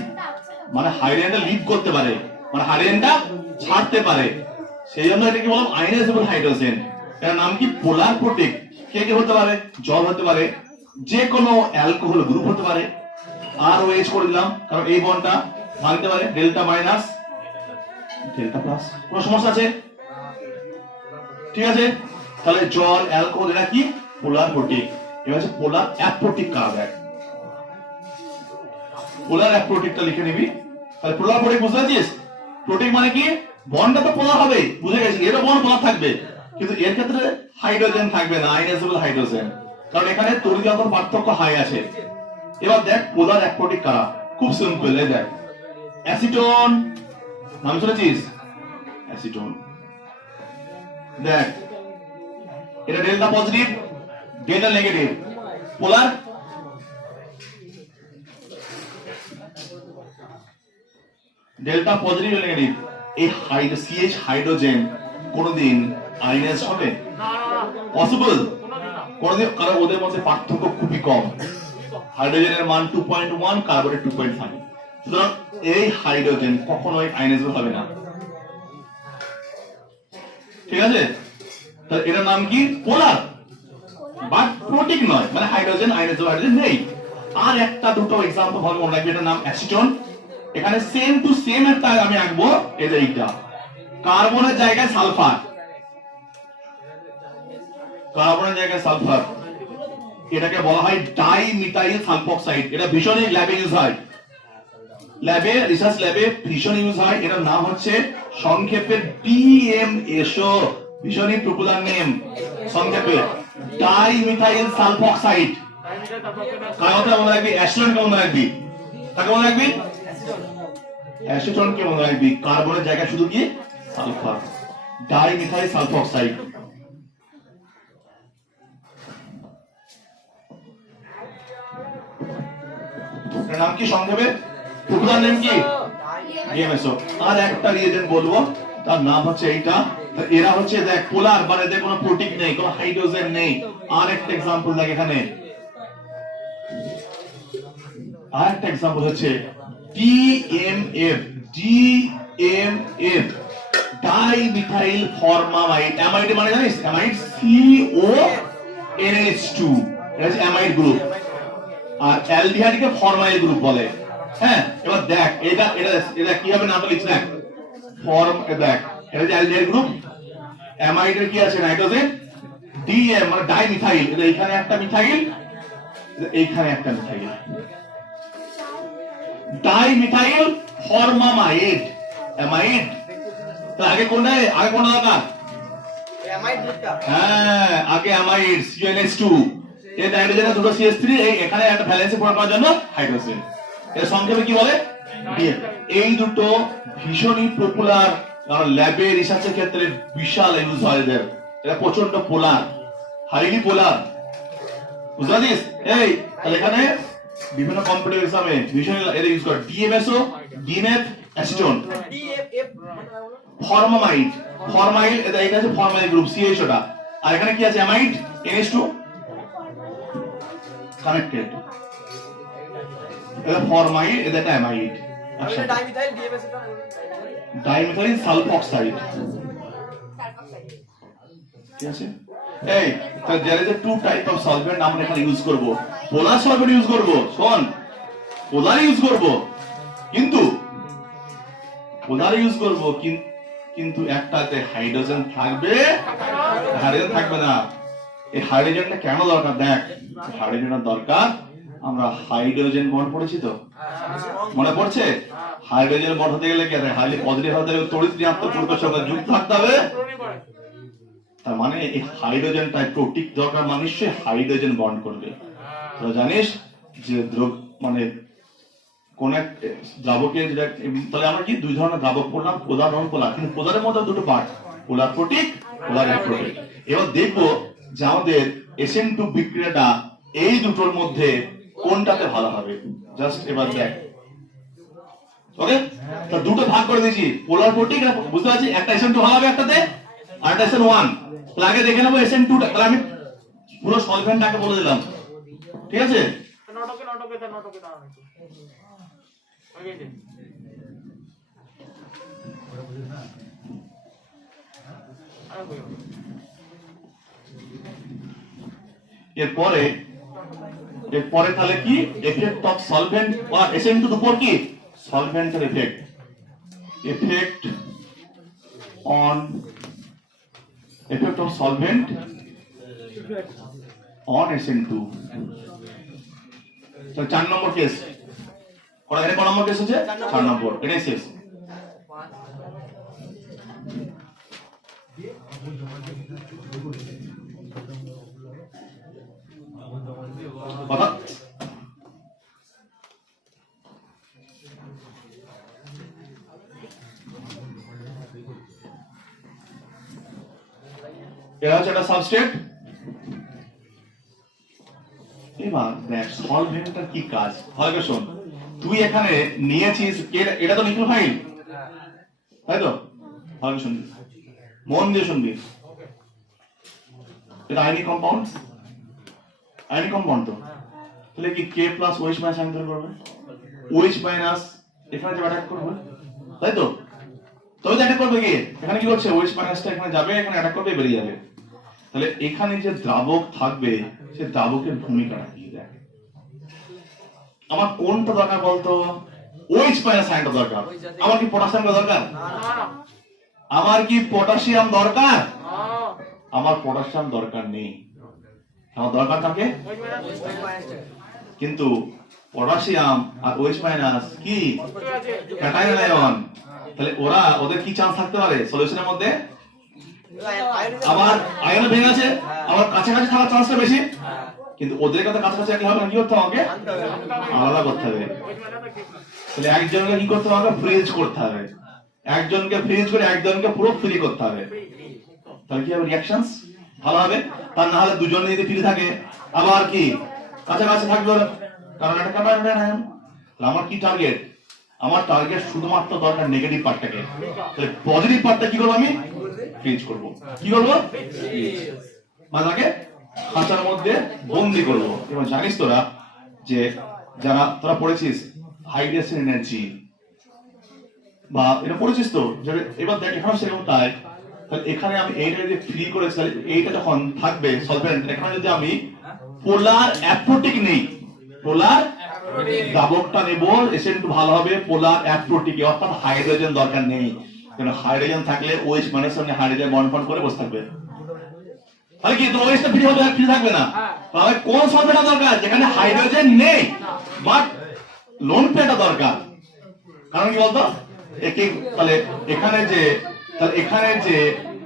মানে হাইড্রোজেনটা লিভ করতে পারে, মানে হাইড্রোজেনটা ছাড়তে পারে, সেই জন্য এটাকে বললাম আয়নাইজেবল হাইড্রোজেন। এর নাম কি? পোলার প্রোটিক। কে কে হতে পারে? জল হতে পারে, যে কোনো অ্যালকোহল গ্রুপ হতে পারে। আর ওএইচ করে দিলাম, কারণ এই বন্ডটা ভাঙতে পারে, ডেল্টা মাইনাস ডেল্টা প্লাস। কোনো সমস্যা আছে? ঠিক আছে, তাহলে জল, অ্যালকোহল এরা কি? পোলার প্রোটিক। এবার হচ্ছে পোলার অ্যাপ্রোটিক কার্বন। পোলার অ্যাপ্রোটিকটা লিখে নিবি। তাহলে পোলার প্রোটিক বুঝতে পারছিস? প্রোটিক মানে কি? বন্ডটা তো পোলার হবে, বুঝে গেছিস? এরও বন্ড পোলার থাকবে, কিন্তু এর ক্ষেত্রে হাইড্রোজেন থাকবে না, আয়নাইজেবল হাইড্রোজেন, কারণ এখানে তড়িৎগত পার্থক্য হাই আছে। এবার দেখ পোলার অ্যাপ্রোটিক কারা, খুব সিম্পল। এই দেখ অ্যাসিটোন, নাম শুনেছিস? অ্যাসিটোন। দেখ এটা delta positive, delta negative, polar. Delta positive negative. এই সিএইচ হাইড্রোজেন কোনদিন আয়নাইজ হবে? পসিবল কোনদিন, কারণ ওদের মধ্যে পার্থক্য খুবই কম। হাইড্রোজেনের মান 2.1, কার্বনের 2.5। সুতরাং এই হাইড্রোজেন কখনোই আয়নাইজেবল হবে না। ঠিক আছে, তাহলে এটার নাম কি? পোলার, বাট প্রোটিক নয়, মানে হাইড্রোজেন আয়নাইজেবল হাইড্রোজেন নেই। আর একটা দুটো एग्जांपल ভালো মনে রাখবে, এটার নাম অ্যাসিটোন। এখানে সেম টু সেম একটা আমি আঁকবো, এইটা কার্বনের জায়গায় সালফার, কার্বনের জায়গায় সালফার, এটাকে বলা হয় ডাইমিথাইল সালফোক্সাইড। এটা ভীষণই ল্যাবে ইউজ হয়, ল্যাবে, রিসার্চ ল্যাবে ভীষণ ইউজ হয়। এটার নাম হচ্ছে সংক্ষেপে DMSO, ভীষণই পপুলার নেম, সংক্ষেপে ডাইমিথাইল সালফোক্সাইড। কার কথা মনে রাখবি? অ্যাসিটোন কে মনে রাখবি। কাকে মনে রাখবি? অ্যাসিটোন কে মনে রাখবি। কার্বনের জায়গায় শুধু কি? Sulphur, dimethyl sulphoxide. এর নাম কি সংক্ষেপে? পপুলার নেম কি? DMSO। আর একটা রিয়েজেন্ট বলবো, তার নাম হচ্ছে এইটা। এরা হচ্ছে দেখ পোলার, মানে এদের কোনো প্রোটিক নেই, কোনো হাইড্রোজেন নেই। আর একটা एग्जांपल দেখ এখানে, আর একটা एग्जांपल হচ্ছে DMF, DMF ডাইমিথাইল ফরমামাইড। অ্যামাইড মানে জানিস? অ্যামাইড CONH2, এটা হচ্ছে অ্যামাইড গ্রুপ। আর অ্যালডিহাইডকে ফরমাইল গ্রুপ বলে। হ্যাঁ, এবার দেখ এটা এটা এটা কি হবে? নামটা লিখছ না, ফর্ম। দেখ এটা যে অ্যালডিহাইড গ্রুপ, অ্যামাইডের কি আছে? নাইট্রোজেন, ডিএম মানে ডাইমিথাইল। এটা এখানে একটা মিথাইল, এইখানে একটা মিথাইল, ডাইমিথাইল ফরমামাইড, অ্যামাইড। তো আগে কোনটা? আগে কোনটা দরকার? অ্যামাইড গ্রুপটা হ্যাঁ, আগে অ্যামাইড CnH2, এই নাইট্রোজেনের দুটো CH3, এখানে একটা ভ্যালেন্সি পূরণ করার জন্য হাইড্রোজেন। এর সংক্ষেপে কি বলে? DF। এই দুটো ভীষণই পপুলার, কারণ ল্যাবে রিসার্চের ক্ষেত্রে বিশাল ইউজ হয় এদের। এটা প্রচন্ড পোলার, হাইলি পোলার, বুঝতে পারছিস? এই তাহলে এখানে বিভিন্ন কম্পিটিটিভ এক্সামে ভীষণ এর ইউজ করে। DMSO, DMF, অ্যাসিটোন, ডিএফএফ ফর্মামাইড, ফর্মাইল, এটা আছে ফর্মাইল গ্রুপ CH ওটা। আর এখানে কি আছে? অ্যামাইড, NH2 কানেক্টেড, এটা ফর্মাইল, এটা অ্যামাইড। এটা ডাইমিথাইল ডিএফএস এটা ডাইমিথাইল সালফঅক্সাইড, ঠিক আছে? এই তো there is a two type of solvent আমরা এখানে ইউজ করব। পোলার সলভেন্ট ইউজ করব, শোন, পোলার ইউজ করব, কিন্তু পোলার ইউজ করব কিন্তু একটাতে হাইড্রোজেন থাকবে, হাইড্রোজেন থাকবে না। এই হাইড্রোজেনটা কেন দরকার? দেখ, হাইড্রোজেনের দরকার, আমরা হাইড্রোজেন বন্ড পড়েছি তো, মনে পড়ছে? হাইড্রোজেন বন্ড হতে গেলে কি আছে? হাইলি পজিটিভ হতে গেলে তড়িৎ ঋণাত্মক পূর্বের সঙ্গে যুক্ত থাকতে হবে। তার মানে এই হাইড্রোজেনটা প্রোটিক দরকার, মানে নিশ্চয়ই হাইড্রোজেন বন্ড করবে। তোরা জানিস যে মানে কোন এক দ্রাবকের তাহলে আমরা কি দুই ধরনের দ্রাবক পড়লাম, পোলার এবং পোলার, কিন্তু পোলারের মধ্যে দুটো পার্ট, পোলার প্রোটিক, পোলার অ্যাপ্রোটিক। এবার দেখবো যে আমাদের SN2 বিক্রিয়াটা এই দুটোর মধ্যে কোনটাতে ভালো হবে। জাস্ট এবার দেখ, ওকে? তো দুটো ভাগ করে দিয়েছি, পোলার প্রোটিক, বুঝতে পারছি? একটা SN2 ভালো হবে একটাতে, আর একটা SN1। তাহলে আগে দেখে নেবো SN2 টা। তাহলে আমি পুরো সলভেন্টটাকে বলে দিলাম, ঠিক আছে? নটকে দাও নাকি ওকে দে আর কই এরপরে তাহলে কি এফেক্ট অফ সলভেন্ট বা SN2 এর উপর কি সলভেন্টের effect of solvent on SN2। তো 4 নম্বর কেস, কোন নম্বর কেস হচ্ছে? 4 নম্বর, এটাই শেষ। কথা এটা হচ্ছে একটা সাবস্ট্রেট। এবার দেখ সলভেন্টের কি কাজ। ভালো করে শোন, তুই এখানে নিয়েছিস, এটা তো নিউক্লিওফাইল, তাই তো? ভালো করে শুনবি, মন দিয়ে শুনবি। এটা আয়নিক কম্পাউন্ড, তো তাহলে কি K প্লাস OH মাইনাস অ্যান্টার করবে, OH মাইনাস এখানে যে অ্যাটাক করবে, তাই তো? তবে অ্যাটাক করবে কি এখানে কি করছে? OH মাইনাসটা এখানে যাবে, এখানে অ্যাটাক করবে, বেরিয়ে যাবে। তাহলে এখানে যে দ্রাবক থাকবে, সে দ্রাবকের ভূমিকাটা কি? দেখ, আমার কোনটা দরকার বলতো? OH মাইনাস আয়নটা দরকার। আমার কি পটাশিয়াম দরকার? আমার কি পটাশিয়াম দরকার? আমার পটাশিয়াম দরকার নেই, আমার দরকার থাকে কিন্তু পটাশিয়াম আর OH মাইনাস কি ক্যাটায়ন আয়ন। তাহলে ওদের কি চান্স থাকতে পারে সলিউশনের মধ্যে? আবার আয়ন ভেঙে আছে, আবার কাছাকাছি থাকার চান্সটা বেশি, কিন্তু ওদের কথা কাছাকাছি কি হবে না, কি করতে হবে? আলাদা করতে হবে। তাহলে একজনকে কি করতে হবে? ফ্রিজ করতে হবে। একজনকে ফ্রিজ করে একজনকে পুরো ফ্রি করতে হবে। তাহলে কি হবে? রিঅ্যাকশনস ভালো হবে। তার না হলে দুজন যদি ফ্রি থাকে, আবার কি কাছাকাছি থাকবে, কারণ এটা ক্যাটায়ন আয়ন। তাহলে আমার কি টার্গেট? আমার টার্গেট শুধুমাত্র দরকার নেগেটিভ পার্টটাকে। তাহলে পজিটিভ পার্টটা কি করব? আমি ফ্রিজ করব। কি করব? মাঝাকে খাঁচার মধ্যে বন্দি করব। এবং জানিস তোরা যে যারা তোরা পড়েছিস হাইড্রেশন এনার্জি বা এটা পড়েছিস তো, এবার দেখ এখানে সেরকম তাই। তাহলে এখানে আমি এইটা যদি ফ্রি করেছি, তাহলে এইটা যখন থাকবে সলভেন্ট, এখানে যদি আমি পোলার অ্যাপ্রোটিক নেই, পোলার দ্রাবকটা নেব, SN2 ভালো হবে পোলার অ্যাপ্রোটিক, অর্থাৎ হাইড্রোজেন দরকার নেই। কারণ হাইড্রোজেন থাকলে OH মাইনাস সঙ্গে হাইড্রোজেন বন্ড করে বসে থাকবে। তাহলে কি OH টা ফ্রি হবে, ফ্রি থাকবে না? তাহলে কোন সলভেন্টটা দরকার? যেখানে হাইড্রোজেন নেই বাট লোন পেটা দরকার। কারণ কি বলতো, তাহলে এখানে যে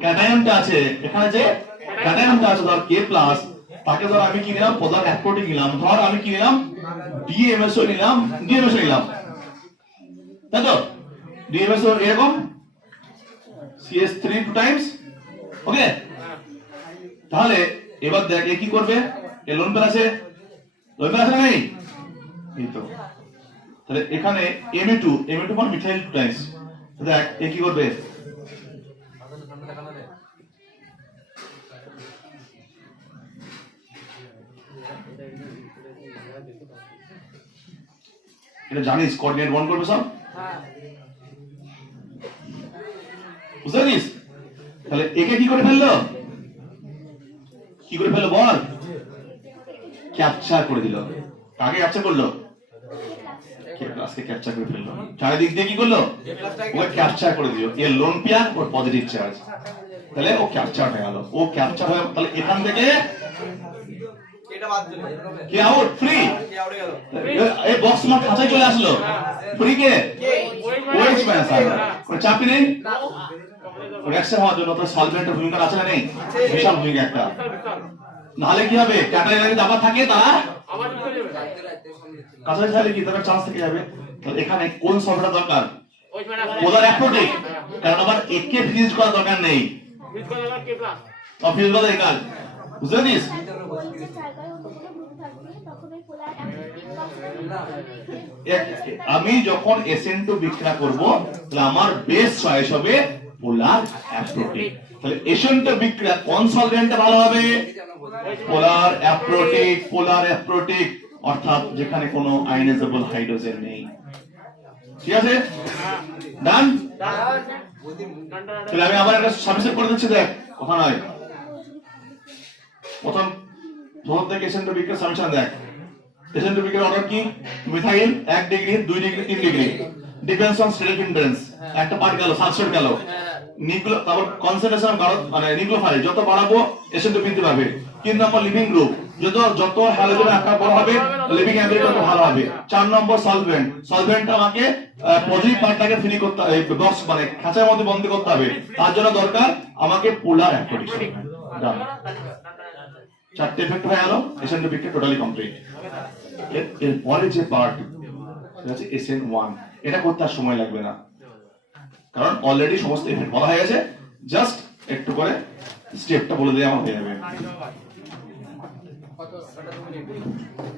ক্যাটায়নটা আছে এখানে, যে ক্যাটায়নটা আছে ধর K প্লাস, তাকে ধর আমি কি নিলাম, পোলার অ্যাপ্রোটিক নিলাম, ধর আমি কি নিলাম, DMSO নিলাম, DMSO নিলাম, তাই তো? DMSO এরকম CS3 2 টাইমস, ওকে? তাহলে এবার দেখ এ কি করবে, এ লোন পেয়ার আছে, লোন পেয়ার আছে নেই, এই তো। তাহলে এখানে Ma2 মানে মিথাইল 2 টাইমস, দেখ এ কি করবে, এটা জানিস কোঅর্ডিনেট বন্ড করবে সব, বুঝতে পারিস? তাহলে একে কি করে ফেললো, কি করে ফেললো বল, ক্যাপচার করে দিল। কাকে ক্যাপচার করলো, কে প্লাসকে ক্যাপচার করে ফেললো, চারিদিক দিয়ে কি করলো, ওকে ক্যাপচার করে দিল। এর লোন পেয়ার ওর পজিটিভ চার্জ, তাহলে ও ক্যাপচার হয়ে গেল, ও ক্যাপচার হয়ে, তাহলে এখান থেকে এটা বাদ দিলে কি আউট, ফ্রি, কি আউট গেল এই বক্স মার খাঁচায় চলে আসলো, ফ্রি কে ওএইচ মাইনাস আর, কোনো চাপই নেই। রিঅ্যাকশন হওয়ার জন্য তো সলভেন্টের ভূমিকা আছে না নেই, বিশাল ভূমিকা একটা। নাহলে কি হবে, ক্যাটায়নে দাবা থাকে তারা কাছাকাছি থাকলে কি তার চান্স থেকে যাবে। তাহলে এখানে কোন সলভেন্ট দরকার, পোলার অ্যাপ্রোটিক, কারণ আবার একে ফ্রিজ করা দরকার নেই, ফ্রিজ করা একাল, বুঝতে পারিস? আমি যখন SN2 বিক্রিয়া করব, তাহলে আমার বেস চয়েস হবে পোলার অ্যাপ্রোটিক। তাহলে SN2 বিক্রিয়া কোন সলভেন্টে ভালো হবে, পোলার অ্যাপ্রোটিক, পোলার অ্যাপ্রোটিক, অর্থাৎ যেখানে কোনো আয়নাইজেবল হাইড্রোজেন নেই। ঠিক আছে, ডান। তাহলে আমি আবার একটা সাবমিশন করে দিচ্ছি, দেখ কথা নয়, প্রথম থেকে SN2 বিক্রিয়া সাবমিশন দেখ। SN2 বিক্রিয়ার অর্ডার কি, methyl 1 degree 2 degree 3 degree, depends on steric hindrance, একটা পার্ট গেল, সাবস্ট্রেট গেল, নিউক্লিয়, তারপর কনসেন্ট্রেশন মানে নিউক্লিওফাইল যত বাড়াবো SN2 বৃদ্ধি পাবে। 3 নম্বর লিভিং গ্রুপ, যত হ্যালোজেন একটা বড় হবে লিভিং অ্যাবিলিটি তত ভালো হবে। 4 নম্বর সলভেন্ট, সলভেন্টটা আমাকে পজিটিভ পার্টটাকে ফ্রি করতে হবে, বক্স মানে খাঁচার মধ্যে বন্ধ করতে হবে, তার জন্য দরকার আমাকে পোলার অ্যাপ্রোটিক। ডান, 4টে এফেক্ট হয়ে গেল, SN2 বিক্রিয়া টোটালি কমপ্লিট। এর পরে যে পার্ট সেটা হচ্ছে SN1, এটা করতে আর সময় লাগবে না, কারণ অলরেডি সমস্ত এফেক্ট বলা হয়ে গেছে, জাস্ট একটু করে স্টেপটা বলে দেওয়া আমার হয়ে যাবে।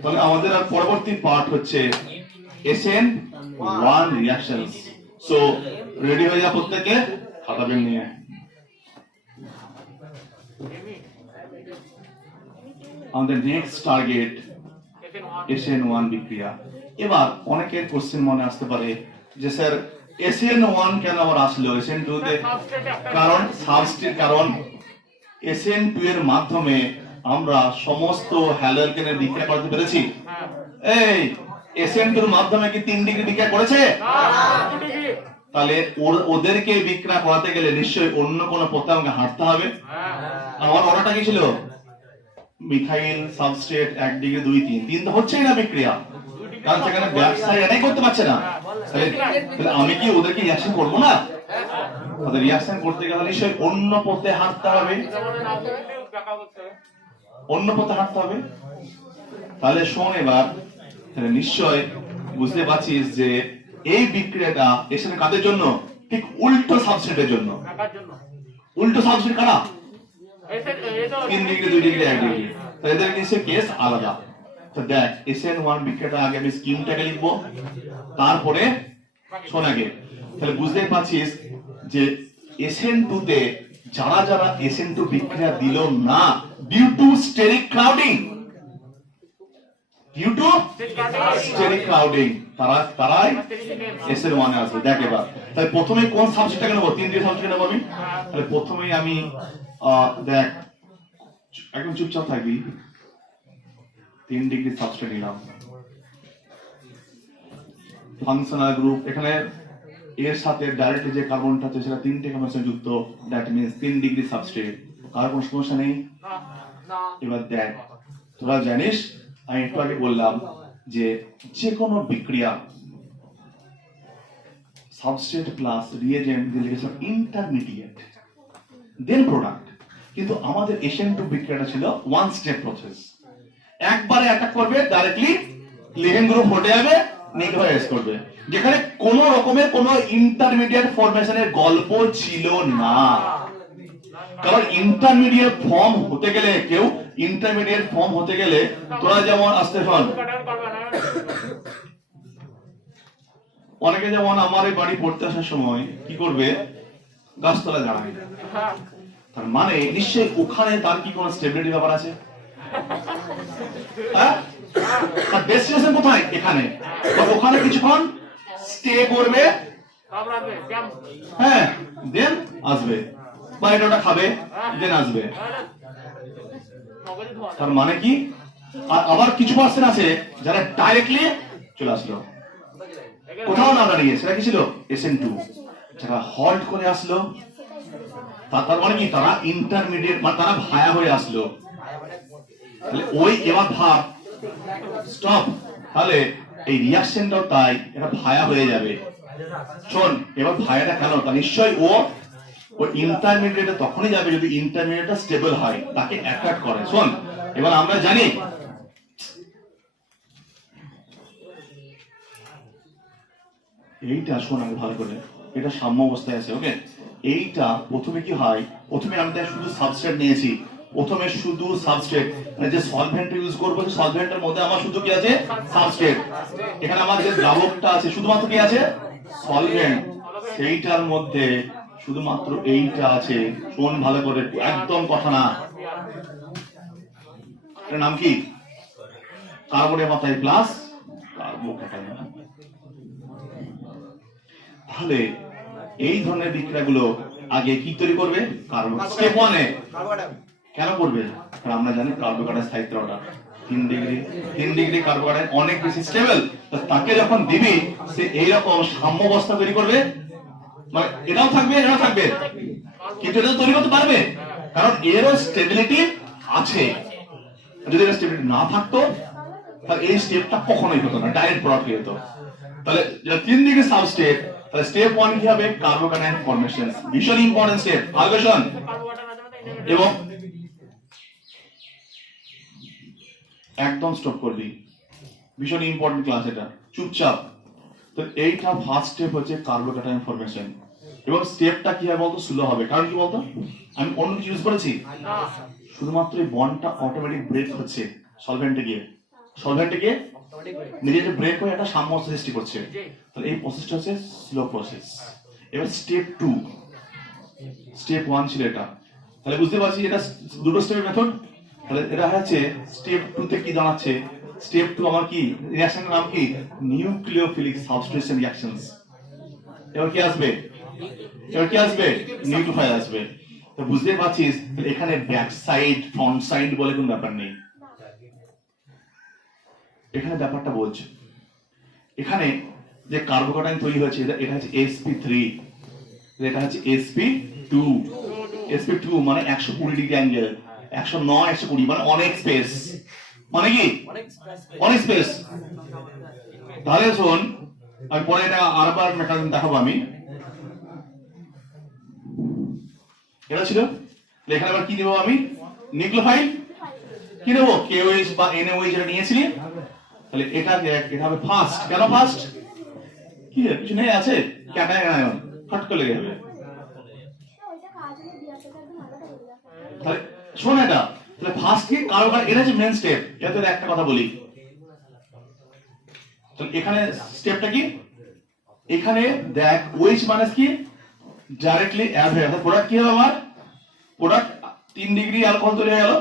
তাহলে আমাদের আর পরবর্তী পার্ট হচ্ছে SN1 রিঅ্যাকশনস। সো রেডি হয়ে যা প্রত্যেকে, খাতা পেন নিয়ে। আমাদের নেক্সট টার্গেট SN1 বিক্রিয়া। এবার অনেকের কোশ্চেন মনে আসতে পারে যে স্যার SN1 কেন আবার আসলো SN2 তে, কারণ সাবস্ট্রেট, কারণ SN2 এর মাধ্যমে আমরা সমস্ত হ্যালোজেনের বিক্রিয়া করতে পেরেছি। এই SN2 এর মাধ্যমে কি 3 ডিগ্রি বিক্রিয়া করেছে? তাহলে ওদেরকে বিক্রিয়া করাতে গেলে নিশ্চয়ই অন্য কোনো পথে আমাকে হাঁটতে হবে। আমার অর্ডারটা কি ছিল, মিথাইল সাবস্ট্রেট 1 ডিগ্রি 2 3 তো হচ্ছেই না বিক্রিয়া, কারণ সেখানে ব্যবসায় এটাই করতে পারছে না। তাহলে আমি কি ওদেরকে রিঅ্যাকশন করব না? তাদের রিঅ্যাকশন করতে গেলে নিশ্চয়ই অন্য পথে হাঁটতে হবে, অন্য পথে হাঁটতে হবে। তাহলে শোন এবার, তাহলে নিশ্চয় বুঝতে পারছিস যে এই বিক্রিয়াটা এখানে কাদের জন্য, ঠিক উল্টো সাবস্ট্রেটের জন্য। উল্টো সাবস্ট্রেট কারা, 3 ডিগ্রি 2 ডিগ্রি 1 ডিগ্রি, তাহলে এদের নিশ্চয় কেস আলাদা। তো দেখ SN1 বিক্রিয়াটা আগে আমি স্কিমটাকে লিখবো, তারপরে শোন আগে। তাহলে বুঝতেই পারছিস যে SN2 তে যারা যারা SN2 বিক্রিয়া দিল না due to steric crowding, due to steric crowding, তারাই SN1 এ আসবে। দেখ এবার তাহলে প্রথমে কোন সাবজেক্টটাকে নেব, 3 ডিগ্রি সাবজেক্ট নেব আমি। তাহলে প্রথমেই আমি দেখ একদম চুপচাপ থাকবি, 3 ডিগ্রি সাবস্ট্রেট নিলাম, ফাংশনাল গ্রুপ, এখানে এর সাথে ডাইরেক্টলি যে কার্বনটা আছে সেটা 3টে কার্বন যুক্ত, দ্যাট মিন্স 3 ডিগ্রি সাবস্ট্রেট, কার কোনো সমস্যা নেই। এবার দেখ তোরা জানিস, আমি একটু আগে বললাম যে যে কোনো বিক্রিয়া সাবস্ট্রেট প্লাস রিএজেন্ট ইন্টারমিডিয়েট, দেন প্রোডাক্ট। কিন্তু আমাদের SN2 বিক্রিয়াটা ছিল ওয়ান স্টেপ প্রসেস, একবারে অ্যাটাক করবে, ডাইরেক্টলি লিভিং গ্রুপ হটে যাবে, নিউক্লিওফাইল করবে, যেখানে কোনো রকমের কোনো ইন্টারমিডিয়েট ফরমেশনের গল্প ছিল না। কারণ ইন্টারমিডিয়েট ফর্ম হতে গেলে, কেউ ইন্টারমিডিয়েট ফর্ম হতে গেলে, তোরা যেমন আসতে শোন, অনেকে যেমন আমার এই বাড়ি পড়তে আসার সময় কি করবে, গাছতলা দাঁড়ায়, তার মানে নিশ্চয়ই ওখানে তার কি কোনো স্টেবিলিটি ব্যাপার আছে? হ্যাঁ, তার ডেস্টিনেশন কোথায়? এখানে। ওখানে কিছুক্ষণ স্টে করবে, হ্যাঁ, দেন আসবে, বা এটা ওটা খাবে, দেন আসবে। তার মানে কি? আর আবার কিছু পার্সেন্ট আছে যারা ডাইরেক্টলি চলে আসলো, কোথাও না দাঁড়িয়ে, সেটা কি ছিল? SN2। যারা হল্ট করে আসলো, তার মানে কি? তারা ইন্টারমিডিয়েট, মানে তারা ভায়া হয়ে আসলো। তাহলে ওই এবার ভাব স্টপ, তাহলে এই রিঅ্যাকশনটাও তাই, এটা ভায়া হয়ে যাবে। শোন, এবার ভায়াটা কেন? তা নিশ্চয়ই ও ইন্টারমিডিয়েটে তখনই যাবে যদি ইন্টারমিডিয়েটটা স্টেবল হয়, তাকে অ্যাট্রাক্ট করে। শোন, এবার আমরা জানি এইটা, শোন আগে ভালো করে, এটা সাম্য অবস্থায় আছে, ওকে? এইটা প্রথমে কি হয়, প্রথমে আমি শুধু সাবস্ট্রেট নিয়েছি, প্রথমে শুধু সাবস্ট্রেট, মানে যে সলভেন্ট ইউজ করবো, সেই সলভেন্টের মধ্যে আমার শুধু কি আছে? সাবস্ট্রেট। এখানে আমার যে দ্রাবকটা আছে শুধুমাত্র কি আছে? সলভেন্ট। সেইটার মধ্যে শুধুমাত্র এইটা আছে। শোন ভালো করে, একদম কথা না। এটার নাম কি? কার্বনের মাথায় প্লাস কার্বোক্যাটায়ন। তাহলে এই ধরনের বিক্রিয়াগুলো আগে কি তৈরি করবে? কার্বন। স্টেপ 1 এ কেন করবে? কারণ আমরা জানি কার্বোক্যাটায়ন স্থায়িত্ব অর্ডার 3 ডিগ্রি কার্বোক্যাটায়ন অনেক বেশি স্টেবল। তাকে যখন দিবি, সে এইরকম সাম্য অবস্থা তৈরি করবে, মানে এটাও থাকবে, এটাও থাকবে, কিন্তু এটা তৈরি করতে পারবে, কারণ এরও স্টেবিলিটি আছে। যদি এটা স্টেবিলিটি না থাকতো, তাহলে এই স্টেপটা কখনোই হতো না, ডাইরেক্ট প্রোডাক্ট হয়ে যেত। তাহলে যেটা 3 ডিগ্রি সাবস্টেট, তাহলে স্টেপ 1 কি হবে? কার্বোক্যাটায়ন ফরমেশন, ভীষণ ইম্পর্টেন্ট স্টেপ, কার্বনেশন। এবং একদম স্টপ করবি, ভীষণ ইম্পর্টেন্ট ক্লাস এটা, চুপচাপ। তো এইটা ফার্স্ট স্টেপ হচ্ছে কার্বোক্যাটায়ন ফরমেশন। এবং স্টেপটা কি হয় বলতো? স্লো হবে। কারণ কি বলতো? আমি অন্য কিছু ইউজ করেছি, শুধুমাত্র এই বন্ডটা অটোমেটিক ব্রেক হচ্ছে সলভেন্টে গিয়ে, নিজে যে ব্রেক হয়ে একটা সাম্য সৃষ্টি করছে। তাহলে এই প্রসেসটা হচ্ছে স্লো প্রসেস। এবার স্টেপ 2, স্টেপ 1 ছিল এটা। তাহলে বুঝতে পারছি এটা দুটো স্টেপের মেথড। তাহলে এটা হচ্ছে স্টেপ 2 তে কি দাঁড়াচ্ছে? স্টেপ 2 আমার কি রিঅ্যাকশনের নাম কি? Nucleophilic substitution reactions. এবার কি আসবে? নিউক্লিওফাইল আসবে। তো বুঝতে পারছিস এখানে ব্যাক সাইড ফ্রন্ট সাইড বলে কোনো ব্যাপার নেই। এখানে ব্যাপারটা বলছে, এখানে যে কার্বোক্যাটায়ন তৈরি হয়েছে এটা হচ্ছে sp3, এটা হচ্ছে sp2 মানে 120 ডিগ্রি অ্যাঙ্গেল, 109 120 মানে অনেক স্পেস, মানে কি অনেক স্পেস। তাহলে শোন, আমি পরে এটা আরবার মেকানিজম দেখাবো আমি। এটা ছিল, এখানে আবার কি দেবো আমি? নিউক্লিওফাইল কি দেবো? KOH বা NaOH যেটা নিয়েছিলি, তাহলে এটা হবে ফার্স্ট। কেন ফার্স্ট? কি কিছু নেই আছে, ক্যাটায়ন আয়ন ফট করে লেগে যাবে। তাহলে শোন এটা, তাহলে ফার্স্ট কি কার্বোক্যাটায়ন, এটা হচ্ছে মেইন স্টেপ। এতে একটা কথা বলি, তাহলে এখানে স্টেপটা কি? এখানে দেখ OH মাইনাস কি ডাইরেক্টলি অ্যাড হয়ে গেল, প্রোডাক্ট কি হবে আমার? প্রোডাক্ট 3 ডিগ্রি অ্যালকোহল তৈরি হয়ে গেল।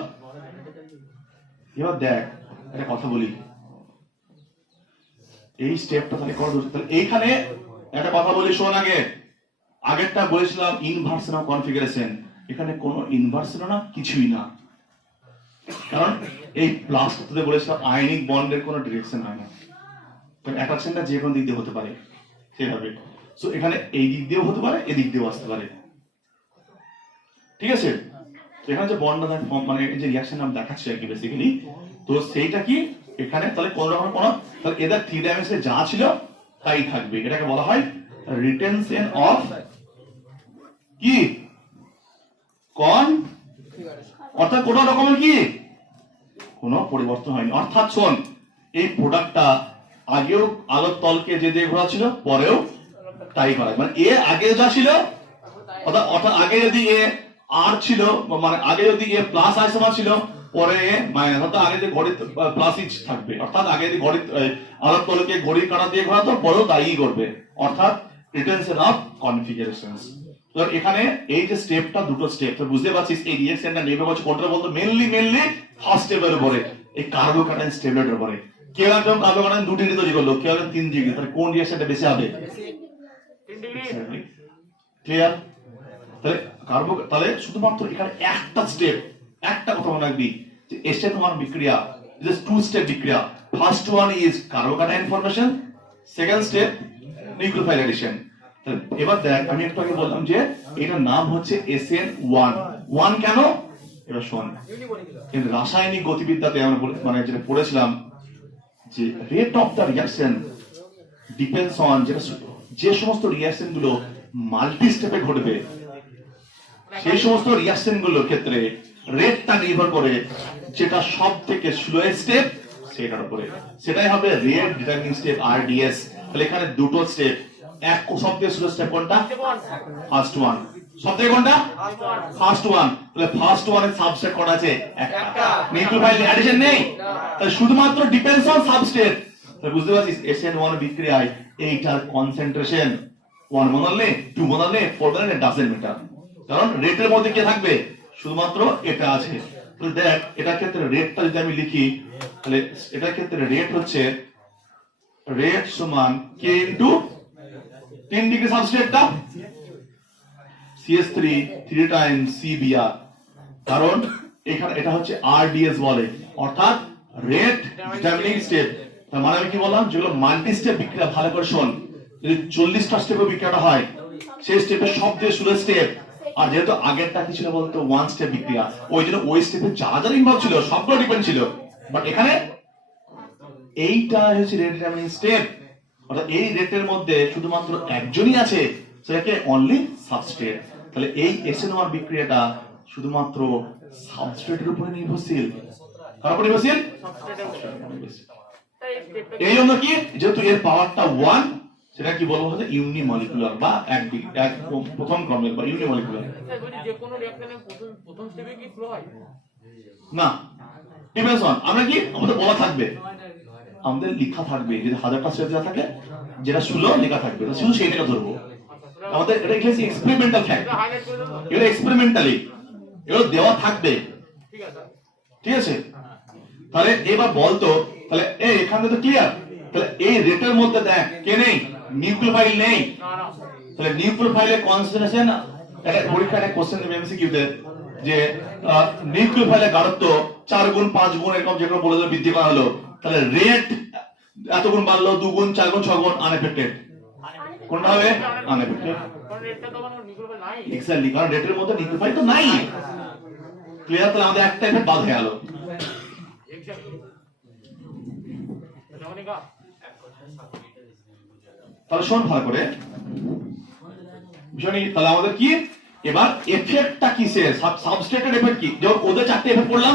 এবার দেখ একটা কথা বলি, এই স্টেপটা তাহলে কত? তাহলে এইখানে একটা কথা বলি, শোন আগে, আগেরটা বলেছিলাম ইনভার্সন অফ কনফিগারেশন, এখানে কোনো ইনভার্সন না, কিছুই না। কারণ এই প্লাস করতে বলেছিলাম আয়নিক বন্ডের কোনো ডিরেকশন হয় না, কারণ অ্যাট্রাকশনটা যে কোনো দিক দিয়ে হতে পারে সেভাবে। সো এখানে এই দিক দিয়েও হতে পারে, এদিক দিয়েও আসতে পারে, ঠিক আছে? এখানে যে বন্ড মানে যে রিঅ্যাকশন আমি দেখাচ্ছি আর কি বেসিক্যালি, তো সেইটা কি এখানে তাহলে কোন রকম কোন, তাহলে এদের 3 ডাইমেনশনে যা ছিল তাই থাকবে। এটাকে বলা হয় রিটেনশন অফ কি কন, অর্থাৎ কোনো রকমের কি কোনো পরিবর্তন হয়নি। অর্থাৎ শোন, এই প্রোডাক্টটা আগেও আলোর তলকে যে দিয়ে ঘোরা ছিল, পরেও তাই করা, মানে এ আগে যা ছিল, অর্থাৎ আগে যদি এ আর ছিল, মানে আগে যদি এ প্লাস আইসোমার ছিল, পরে এ মাইনাস, অর্থাৎ আগে যে ঘড়ি প্লাসই থাকবে, অর্থাৎ আগে যদি ঘড়ি আলোর তলকে ঘড়ির কাঁটা দিয়ে ঘোরাতো, পরেও তাই করবে, অর্থাৎ রিটেনশন অফ কনফিগারেশনস। তো এখানে এই যে স্টেপটা, দুটো স্টেপ, তো বুঝতে পারছিস এই রিঅ্যাকশনটা নির্ভর করছে কোনটা বলতো, মেইনলি ফার্স্ট স্টেপের উপরে, এই কার্বোক্যাটায়ন স্টেবলেটের উপরে। কেউ একদম কার্বোক্যাটায়ন 2 ডিগ্রি তৈরি করলো, কেউ একদম 3 ডিগ্রি, তাহলে কোন রিঅ্যাকশনটা বেশি হবে? 3 ডিগ্রি। ক্লিয়ার? তাহলে শুধুমাত্র এখানে একটা স্টেপ, একটা কথা মনে রাখবি যে SN1 বিক্রিয়া ইজ টু স্টেপ বিক্রিয়া। First one is carbocation formation, second step nucleophile addition. এবার দেখ, আমি একটু আগে বললাম যে এটার নাম হচ্ছে SN1। 1 কেন? এবার শোন, কিন্তু রাসায়নিক গতিবিদ্যাতে আমরা মানে যেটা পড়েছিলাম যে rate of the reaction depends on, যে সমস্ত রিঅ্যাকশন গুলো মাল্টি স্টেপে ঘটবে, সেই সমস্ত রিঅ্যাকশন গুলোর ক্ষেত্রে রেটটা নির্ভর করে যেটা সব থেকে স্লোয়েস্ট স্টেপ সেটার উপরে, সেটাই হবে রেট ডিটারমিনিং স্টেপ RDS। তাহলে এখানে দুটো স্টেপ, এক সব থেকে স্লো স্টেপ কোনটা? First one. সব থেকে কোনটা? First one. তাহলে ফার্স্ট ওয়ানের সাবস্টেট কোন আছে? একটা। নিউক্লিওফাইল এডিশন নেই, তাহলে শুধুমাত্র ডিপেন্ডস অন সাবস্টেট। তাহলে বুঝতে পারছিস SN1 বিক্রিয়ায় এইটার কনসেন্ট্রেশন 1 মোলার নে, 2 মোলার নে, 4 মোলার নে, ডাজন্ট ম্যাটার, কারণ রেটের মধ্যে কি থাকবে? শুধুমাত্র এটা আছে। তাহলে দেখ, এটার ক্ষেত্রে রেটটা যদি আমি লিখি, তাহলে এটার ক্ষেত্রে রেট হচ্ছে রেট সমান K ইনটু 3 ডিগ্রি সাবস্ট্রেটটা CH3 3 টাইমস CBr, কারণ এখানে এটা হচ্ছে RDS বলে, অর্থাৎ রেট ডিটারমিনিং স্টেপ। তার মানে আমি কি বললাম, যেগুলো মাল্টি স্টেপ বিক্রিয়া, ভালো করে শোন, যদি 40টা স্টেপে বিক্রিয়াটা হয়, সেই স্টেপের সবচেয়ে স্লো স্টেপ, আর যেহেতু আগেরটা কি ছিল বলতো, 1 স্টেপ বিক্রিয়া, ওই জন্য ওই স্টেপে যারা যারা ইনভলভ ছিল সবগুলো ডিপেন্ড ছিল, বাট এখানে এইটা হচ্ছে রেট ডিটারমিনিং স্টেপ, অর্থাৎ এই রেটের মধ্যে শুধুমাত্র একজনই আছে, সেটাকে অনলি সাবস্ট্রেট। তাহলে এই SN1 বিক্রিয়াটা শুধুমাত্র সাবস্ট্রেটের উপরে নির্ভরশীল। কার উপর নির্ভরশীল? এই জন্য কি, যেহেতু এর পাওয়ারটা 1, সেটা কি বলবো হচ্ছে ইউনিমলিকুলার বা এক প্রথম ক্রমের বা ইউনিমলিকুলার। যে কোনো রিঅ্যাকশনের প্রথম স্টেপে কি ফ্লো হয় না, ডিপেন্ডস অন, আমরা কি আমাদের বলা থাকবে, আমাদের লেখা থাকবে, যদি 1000টা স্টেপ দেওয়া থাকে, যেটা স্লো লেখা থাকবে, শুধু সেইটাকে ধরবো। আমাদের এটা লিখেছি এক্সপেরিমেন্টাল ফ্যাক্ট, হাইলাইট করে দেবো। এটা এক্সপেরিমেন্টালি এগুলো দেওয়া থাকবে, ঠিক আছে। ঠিক আছে? তাহলে এবার বলতো, তাহলে এই এখান থেকে তো ক্লিয়ার, তাহলে এই রেটের মধ্যে দেখ কে নেই? নিউক্লিওফাইল নেই। না না, তাহলে নিউক্লিওফাইলের কনসেন্ট্রেশন, একটা পরীক্ষায় কোশ্চেন দেবে MCQতে যে নিউক্লিওফাইলের গাঢ়ত্ব 4 গুণ 5 গুণ এরকম যেগুলো বলে দিল বৃদ্ধি করা হলো, তাহলে রেট এত গুণ বাড়লো, 2 গুণ 4 গুণ 6 গুণ, আনএফেক্টেড। কোনটা হবে? আনএফেক্টেড। কারণ রেটটা তো কোনো নিউক্লিওফাইল নাই। এক্স্যাক্টলি, কারণ রেটের মধ্যে নিউক্লিওফাইল তো নাই। ক্লিয়ার? তাহলে আমাদের একটা এফেক্ট বাদ হয়ে গেল। এক্স্যাক্টলি। জমনিকা তাহলে শোন ভালো করে বুঝনি, তাহলে আমাদের কি এবার এফেক্টটা কিসের? সাবস্ট্রেটের এফেক্ট কি? যেমন ওদের 4টে এফেক্ট পড়লাম,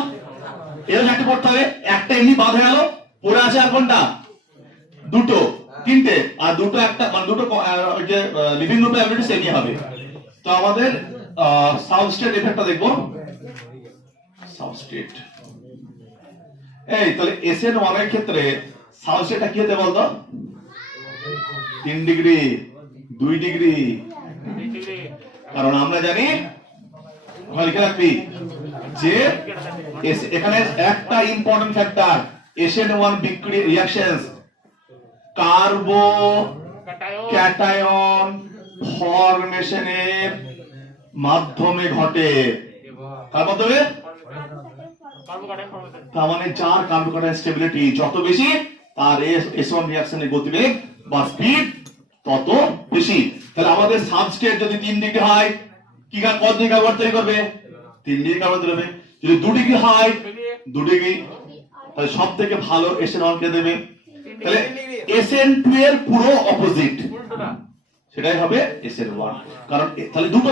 এরও 4টে পড়তে হবে, একটা এমনি বাদ হয়ে গেল, পড়ে আছে আর কোনটা? 2টো 3টে, আর দুটো একটা মানে দুটো ওই যে লিভিং গ্রুপে অ্যাবিলিটি সেমই হবে। তো আমাদের সাবস্ট্রেট এফেক্টটা দেখবো। সাবস্ট্রেট, এই তাহলে SN1 এর ক্ষেত্রে সাবস্ট্রেটটা কি হতে বলতো? 3 ডিগ্রি, 2 ডিগ্রি, 3 ডিগ্রি। কারণ আমরা জানি, লিখে রাখবি যে এখানে একটা ইম্পর্টেন্ট ফ্যাক্টর, SN1 বিক্রিয়া রিঅ্যাকশনস কার্বো ক্যাটায়ন ফরমেশনের মাধ্যমে ঘটে। কার মাধ্যমে? Carbocation formation. তার মানে যার কার্বোক্যাটায়ন স্টেবিলিটি যত বেশি, তার S1 রিঅ্যাকশনের গতিবেগ বা স্পিড তত বেশি। তাহলে আমাদের সাবস্ট্রেট যদি 3 ডিগ্রি হয়, কি কত ডিগ্রি কার্বন তৈরি করবে? 3 ডিগ্রি কার্বন তৈরি করবে। যদি 2 ডিগ্রি হয়, 2 ডিগ্রি। তাহলে সব থেকে ভালো SN1 কে দেবে। তাহলে SN2 এর পুরো অপোজিট, উল্টোটা। সেটাই হবে SN1। কারণ তাহলে দুটো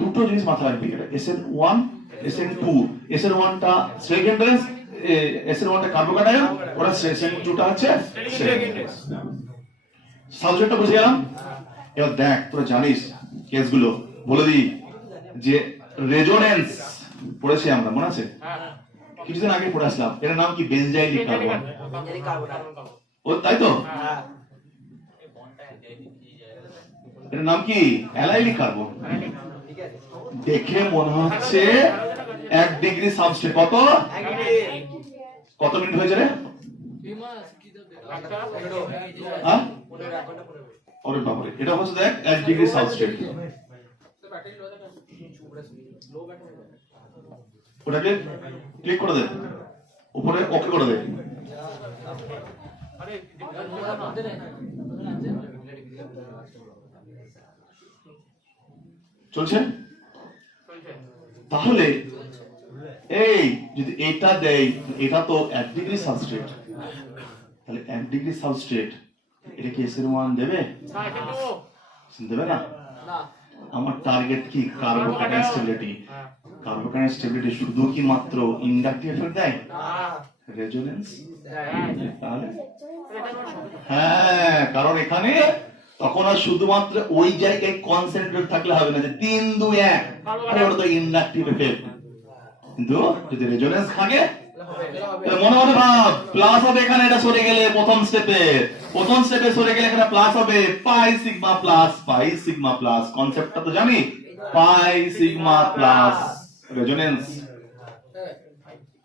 দুটো জিনিস মাথায় রাখবি, এটা SN1 SN2, SN1টা স্টেরিক হিন্ড্রেন্স, SN1টা কার্বোক্যাটায়ন, ওরা SN2টা হচ্ছে স্টেরিক হিন্ড্রেন্স। সাবজেক্টটা বুঝে গেলাম। এবার দেখ তোরা জানিস কেসগুলো বলে দিই যে রেজোনেন্স পড়েছি আমরা, মনে আছে? কিছুদিন আগে পড়ে আসলাম, এর নাম কি? বেনজাইলিক কার্বন। ও তাই তো, হ্যাঁ এর নাম কি? Allylic carbon. ঠিক আছে দেখে মনে হচ্ছে 1 ডিগ্রি সাবস্ট্রেট। কত কত মিনিট হয়েছে রে? হ্যাঁ ওরে বাবারে, এটা হচ্ছে দেখ 1 ডিগ্রি সাবস্ট্রেট। ওটাকে ক্লিক করে দে, উপরে ওকে করে দে। চলছে? তাহলে এই যদি এটা দেয়, এটা তো 1 ডিগ্রি সাবস্ট্রেট, তাহলে 1 ডিগ্রি সাবস্ট্রেট এটা কি SN1 দেবে? দেবে না। আমার টার্গেট কি? Carbocation stability. কার্বোক্যাটায়ন স্টেবিলিটি শুধু কি মাত্র ইন্ডাকটিভ এফেক্ট দেয়? রেজোনেন্স। তাহলে হ্যাঁ, কারণ এখানে তখন আর শুধুমাত্র ওই জায়গায় কনসেন্ট্রেট থাকলে হবে না যে 3 2 1, আরে ওটা তো ইন্ডাকটিভ এফেক্ট। কিন্তু যদি রেজোনেন্স থাকে তাহলে মনে মনে ভাব প্লাস হবে, এখানে এটা সরে গেলে প্রথম স্টেপে সরে গেলে এখানে প্লাস হবে, পাই সিগমা প্লাস। কনসেপ্টটা তো জানি, পাই সিগমা প্লাস রেজোনেন্স।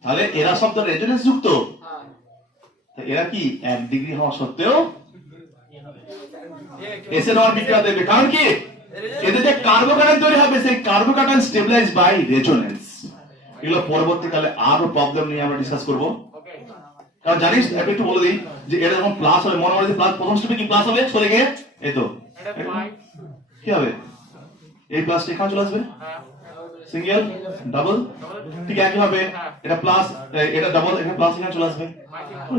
তাহলে এরা সব তো রেজোনেন্স যুক্ত, এরা কি 1 ডিগ্রি হওয়া সত্ত্বেও SN1 বিক্রিয়া দেবে। কারণ কি? এদের যে কার্বোক্যাটায়ন তৈরি হবে, সেই কার্বোক্যাটায়ন স্টেবিলাইজ বাই রেজোনেন্স। এগুলো পরবর্তীকালে আরো প্রবলেম নিয়ে আমরা ডিসকাস করব। কারণ জানিস, একটু বলে দিই যে এটা যখন প্লাস হবে, মনে মনে প্লাস, প্রথম স্টেপে কি প্লাস হবে, চলে গিয়ে এই তো কি হবে, এই প্লাস এখানে চলে আসবে, সিঙ্গেল ডাবল, ঠিক একই হবে, এটা প্লাস এটা ডাবল, এখানে প্লাস এখানে চলে আসবে।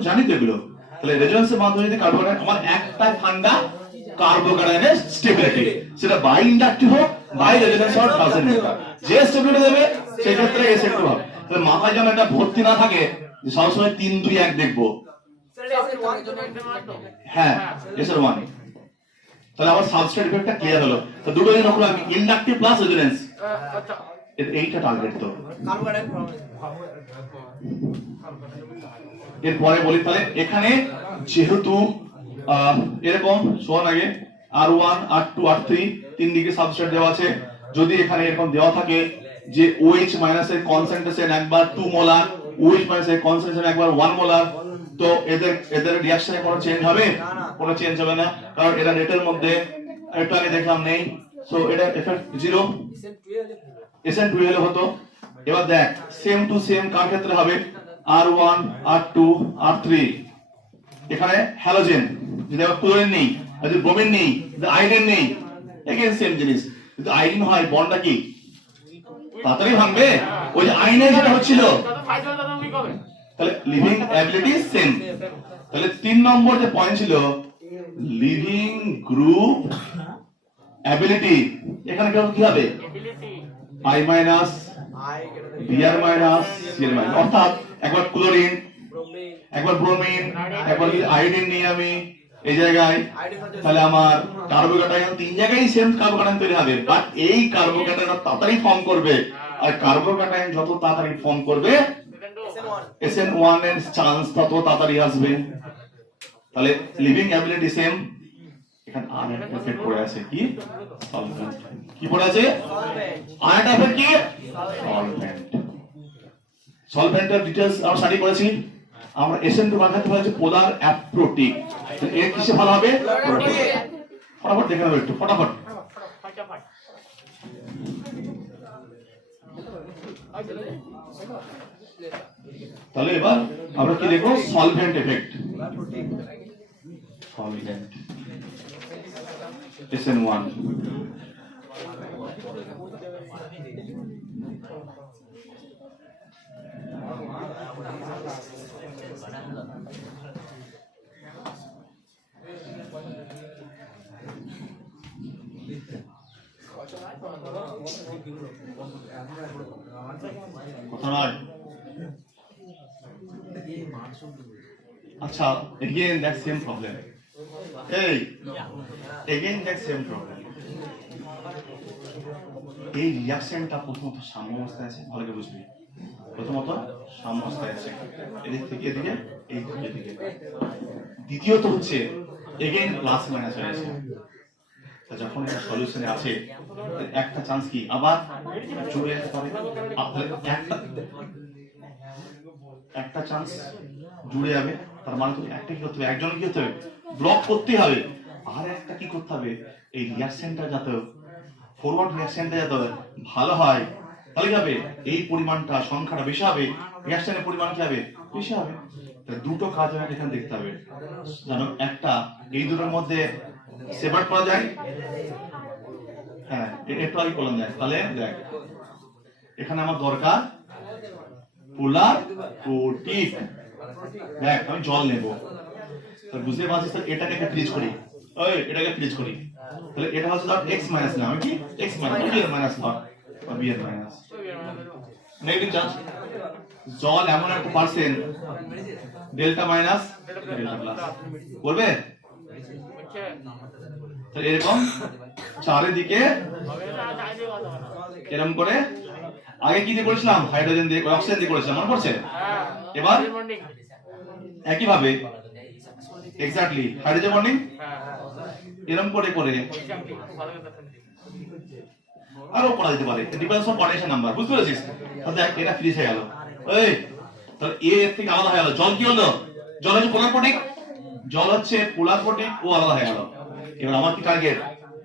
জানি তো এগুলো। তাহলে রেজোনেন্সের মাধ্যমে যদি কার্বোক্যাটায়ন, আমার একটা ফান্ডা কার্বোক্যাটায়নের স্টেবিলিটি, সেটা বাই ইন্ডাকটিভ হোক বাই রেজোনেন্স হোক, ডাজন্ট ম্যাটার, যে স্টেবিলিটি দেবে সেই ক্ষেত্রে SN2 হবে। তাহলে মাথায় যেন এটা ভর্তি না থাকে যে সবসময় 3 2 1 দেখবো। হ্যাঁ SN1। তাহলে আমার সাবস্ট্রেট ইফেক্টটা ক্লিয়ার হলো। তো দুটো জিনিস হলো, আমি ইন্ডাকটিভ প্লাস রেজোনেন্স, এইটা টার্গেট। তো এরপরে বলি, তাহলে এখানে যেহেতু এরকম শোন আগে R1 R2 R3 3 degree substrate দেওয়া আছে, যদি এখানে এরকম দেওয়া থাকে যে OH মাইনাস এর কনসেন্ট্রেশন একবার 2 মোলার, OH মাইনাস এর কনসেন্ট্রেশন একবার 1 মোলার, তো এদের রিঅ্যাকশনে কোনো চেঞ্জ হবে? কোনো চেঞ্জ হবে না, কারণ এরা রেটের মধ্যে একটু আগে দেখলাম নেই। সো এটা এফেক্ট 0, SN2 হলে হতো। এবার দেখ সেম টু সেম কার ক্ষেত্রে হবে? R1 R2 R3। এখানে হ্যালোজেন, যদি আবার ক্লোরিন নেই, যদি ব্রোমিন নেই, যদি আয়োডিন নেই, এগেইন সেম জিনিস। যদি আয়োডিন হয় বন্ডটা কি তাড়াতাড়ি ভাঙবে, ওই যে আয়নে যেটা হচ্ছিল। তাহলে লিভিং অ্যাবিলিটি সেম। তাহলে 3 নম্বর যে পয়েন্ট ছিল লিভিং গ্রুপ অ্যাবিলিটি, এখানে কি হবে? I minus Br minus Cl minus, অর্থাৎ একবার ক্লোরিন, একবার ব্রোমিন, একবার আয়োডিন নিয়ে আমি এই জায়গায়, তাহলে আমার কার্বোক্যাটায়ন 3 জায়গায় সেম কার্বোক্যাটায়ন তৈরি হবে, বাট এই কার্বোক্যাটায়ন তাড়াতাড়ি ফর্ম করবে, আর কার্বোক্যাটায়ন যত তাড়াতাড়ি ফর্ম করবে SN1 এর চান্স তত তাড়াতাড়ি আসবে। তাহলে লিভিং অ্যাবিলিটি সেম। এখানে আর একটা এফেক্ট পড়ে আছে, কি? সলভেন্ট। কি পড়ে আছে? আর একটা এফেক্ট কি? সলভেন্ট। সলভেন্টের ডিটেইলস আমরা স্টাডি করেছি। আমরা SN2 বানাতে বলেছি পোলার অ্যাপ্রোটিক। এর কিসে ভালো হবে? ফটাফট দেখে নেব একটু, ফটাফট। তাহলে এবার আমরা কি দেখব? Solvent effect. Solvent SN1। কথা নয়। আচ্ছা, again that same problem. এই again that same problem. এই রিঅ্যাকশনটা প্রথমত সাম্য অবস্থায় আছে, ভালো করে বুঝবি। প্রথমত সাম্য অবস্থায় আছে, এদিক থেকে এদিকে, এই থেকে এদিকে। দ্বিতীয়ত হচ্ছে again প্লাস মাইনাস হয়ে আছে। তা যখন এটা সলিউশনে আছে, একটা চান্স কি আবার জুড়ে যেতে পারে। আপনার একটা চান্স জুড়ে যাবে, তার মানে তুমি একটা কি করতে হবে, একজন কি করতে হবে, ব্লক করতে হবে। আর একটা কি করতে হবে, এই রিঅ্যাকশনটা যাতে ফরওয়ার্ড রিঅ্যাকশনটা যাতে ভালো হয়, তাহলে কি হবে, এই পরিমাণটা সংখ্যাটা বেশি হবে, রিঅ্যাকশনের পরিমাণ কি হবে, বেশি হবে। তাহলে দুটো কাজ আমাকে এখানে দেখতে হবে, জানো একটা এই দুটোর মধ্যে সেপারেট করা যায়। হ্যাঁ, একটু আগে করলাম, দেখ তাহলে দেখ এখানে আমার দরকার পোলার প্রোটিক। দেখ আমি জল নেব, তাহলে বুঝতে পারছিস, এটাকে একটা ফ্রিজ করি, ওই এটাকে ফ্রিজ করি, তাহলে এটা হচ্ছে ধর x মাইনাস না, আমি কি x মাইনাস b এর মাইনাস ধর, b এর মাইনাস নেগেটিভ চার্জ। জল এমন একটা percent delta minus delta plus করবে, তাহলে এরকম চারিদিকে এরকম করে। আগে কি দিয়ে করেছিলাম, হাইড্রোজেন দিয়ে অক্সিজেন দিয়ে করেছিলাম, মনে পড়ছে। এবার একই ভাবে এক্স্যাক্টলি হাইড্রোজেন বন্ডিং এরকম করে করে আরো করা যেতে পারে, ডিপেন্ডস অন কন্ডিশন নাম্বার, বুঝতে পেরেছিস। তাহলে দেখ এটা ফ্রিজ হয়ে গেল, এই তাহলে এ এর থেকে আলাদা হয়ে গেল। জল কি হলো, জল হচ্ছে পোলার প্রোটিক, জল হচ্ছে পোলার প্রোটিক, ও আলাদা হয়ে গেল। এবার আমার কি টার্গেট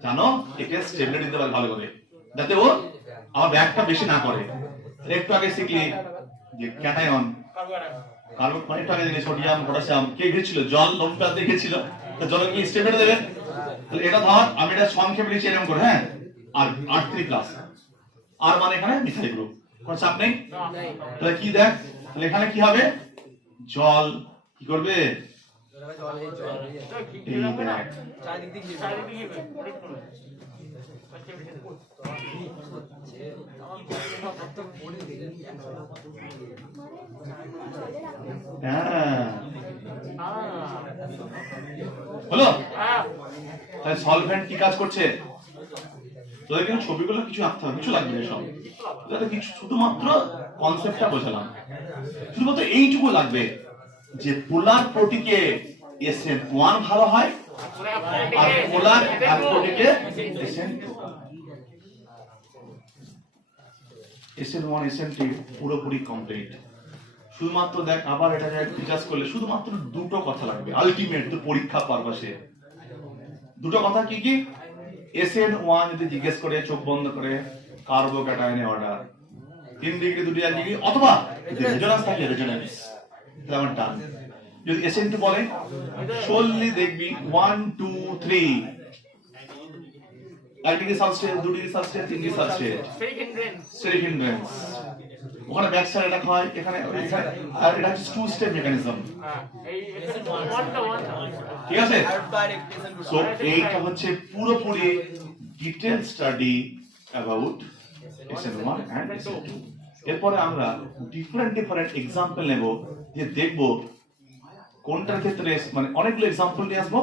জানো, একে স্টেবিলিটি দিতে পারে ভালো করে, যাতে ও আমার ব্যাগটা বেশি না করে। একটু আগে শিখলি যে ক্যাটায়ন কার্বন, অনেকটা আগে দিলি সোডিয়াম পটাশিয়াম, কে গেছিল জল, লম্বা দিয়ে গেছিল, তো জল কি স্টেবিলিটি দেবে। তাহলে এটা ধর আমি এটা সংক্ষেপে লিখছি এরকম করে, হ্যাঁ, আর R3 প্লাস, আর মানে এখানে মিথাইল গ্রুপ, কোনো চাপ নেই। তাহলে কি দেখ, তাহলে এখানে কি হবে, জল কি করবে, এই দেখ হলো। তাহলে সলভেন্ট কি কাজ করছে, তোদের কিন্তু ছবিগুলো কিছু আঁকতে হবে, কিছু লাগবে না সব, যাতে কিছু শুধুমাত্র কনসেপ্টটা বোঝালাম, শুধুমাত্র এইটুকু লাগবে যে পোলার প্রোটিকে SN1 ভালো হয়, আর পোলার প্রোটিকে SN1 SN2 পুরোপুরি কমপ্লিট। শুধুমাত্র দেখ আবার এটা ডিসকাস করলে শুধুমাত্র দুটো কথা লাগবে, আলটিমেট তো পরীক্ষা পারপাসে দুটো কথা কি কি, SN1 যদি জিজ্ঞেস করে চোখ বন্ধ করে কার্বোক্যাটায়নে অর্ডার 3 ডিগ্রি 2 ডিগ্রি, অথবা রেজোন্যান্স থাকে রেজোন্যান্স, যেমন টান। যদি SN2 বলে solely দেখবি 1 2 3 1 degree substrate 2 degree substrate 3 degree substrate steric hindrance, ওখানে ব্যাক সাইড এটা হয়, এখানে আর এটা হচ্ছে টু স্টেপ মেকানিজম, ঠিক আছে। সো এইটা হচ্ছে পুরোপুরি detail study about SN1 and SN2। এরপরে আমরা ডিফারেন্ট এক্সাম্পল নেব, যে দেখব কোনটার ক্ষেত্রে, মানে অনেকগুলো এক্সাম্পল নিয়ে আসবো,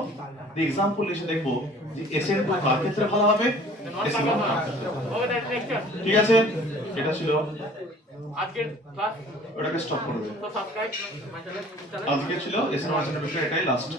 যে এক্সাম্পল এসে দেখবো যে SN2 কার ক্ষেত্রে ভালো হবে, SN1 ঠিক আছে। এটা ছিল আজকের ক্লাস, ওটাকে স্টপ করবে। তো সাবস্ক্রাইব আজকে ছিল SN1 এর বিষয়ে এটাই লাস্ট।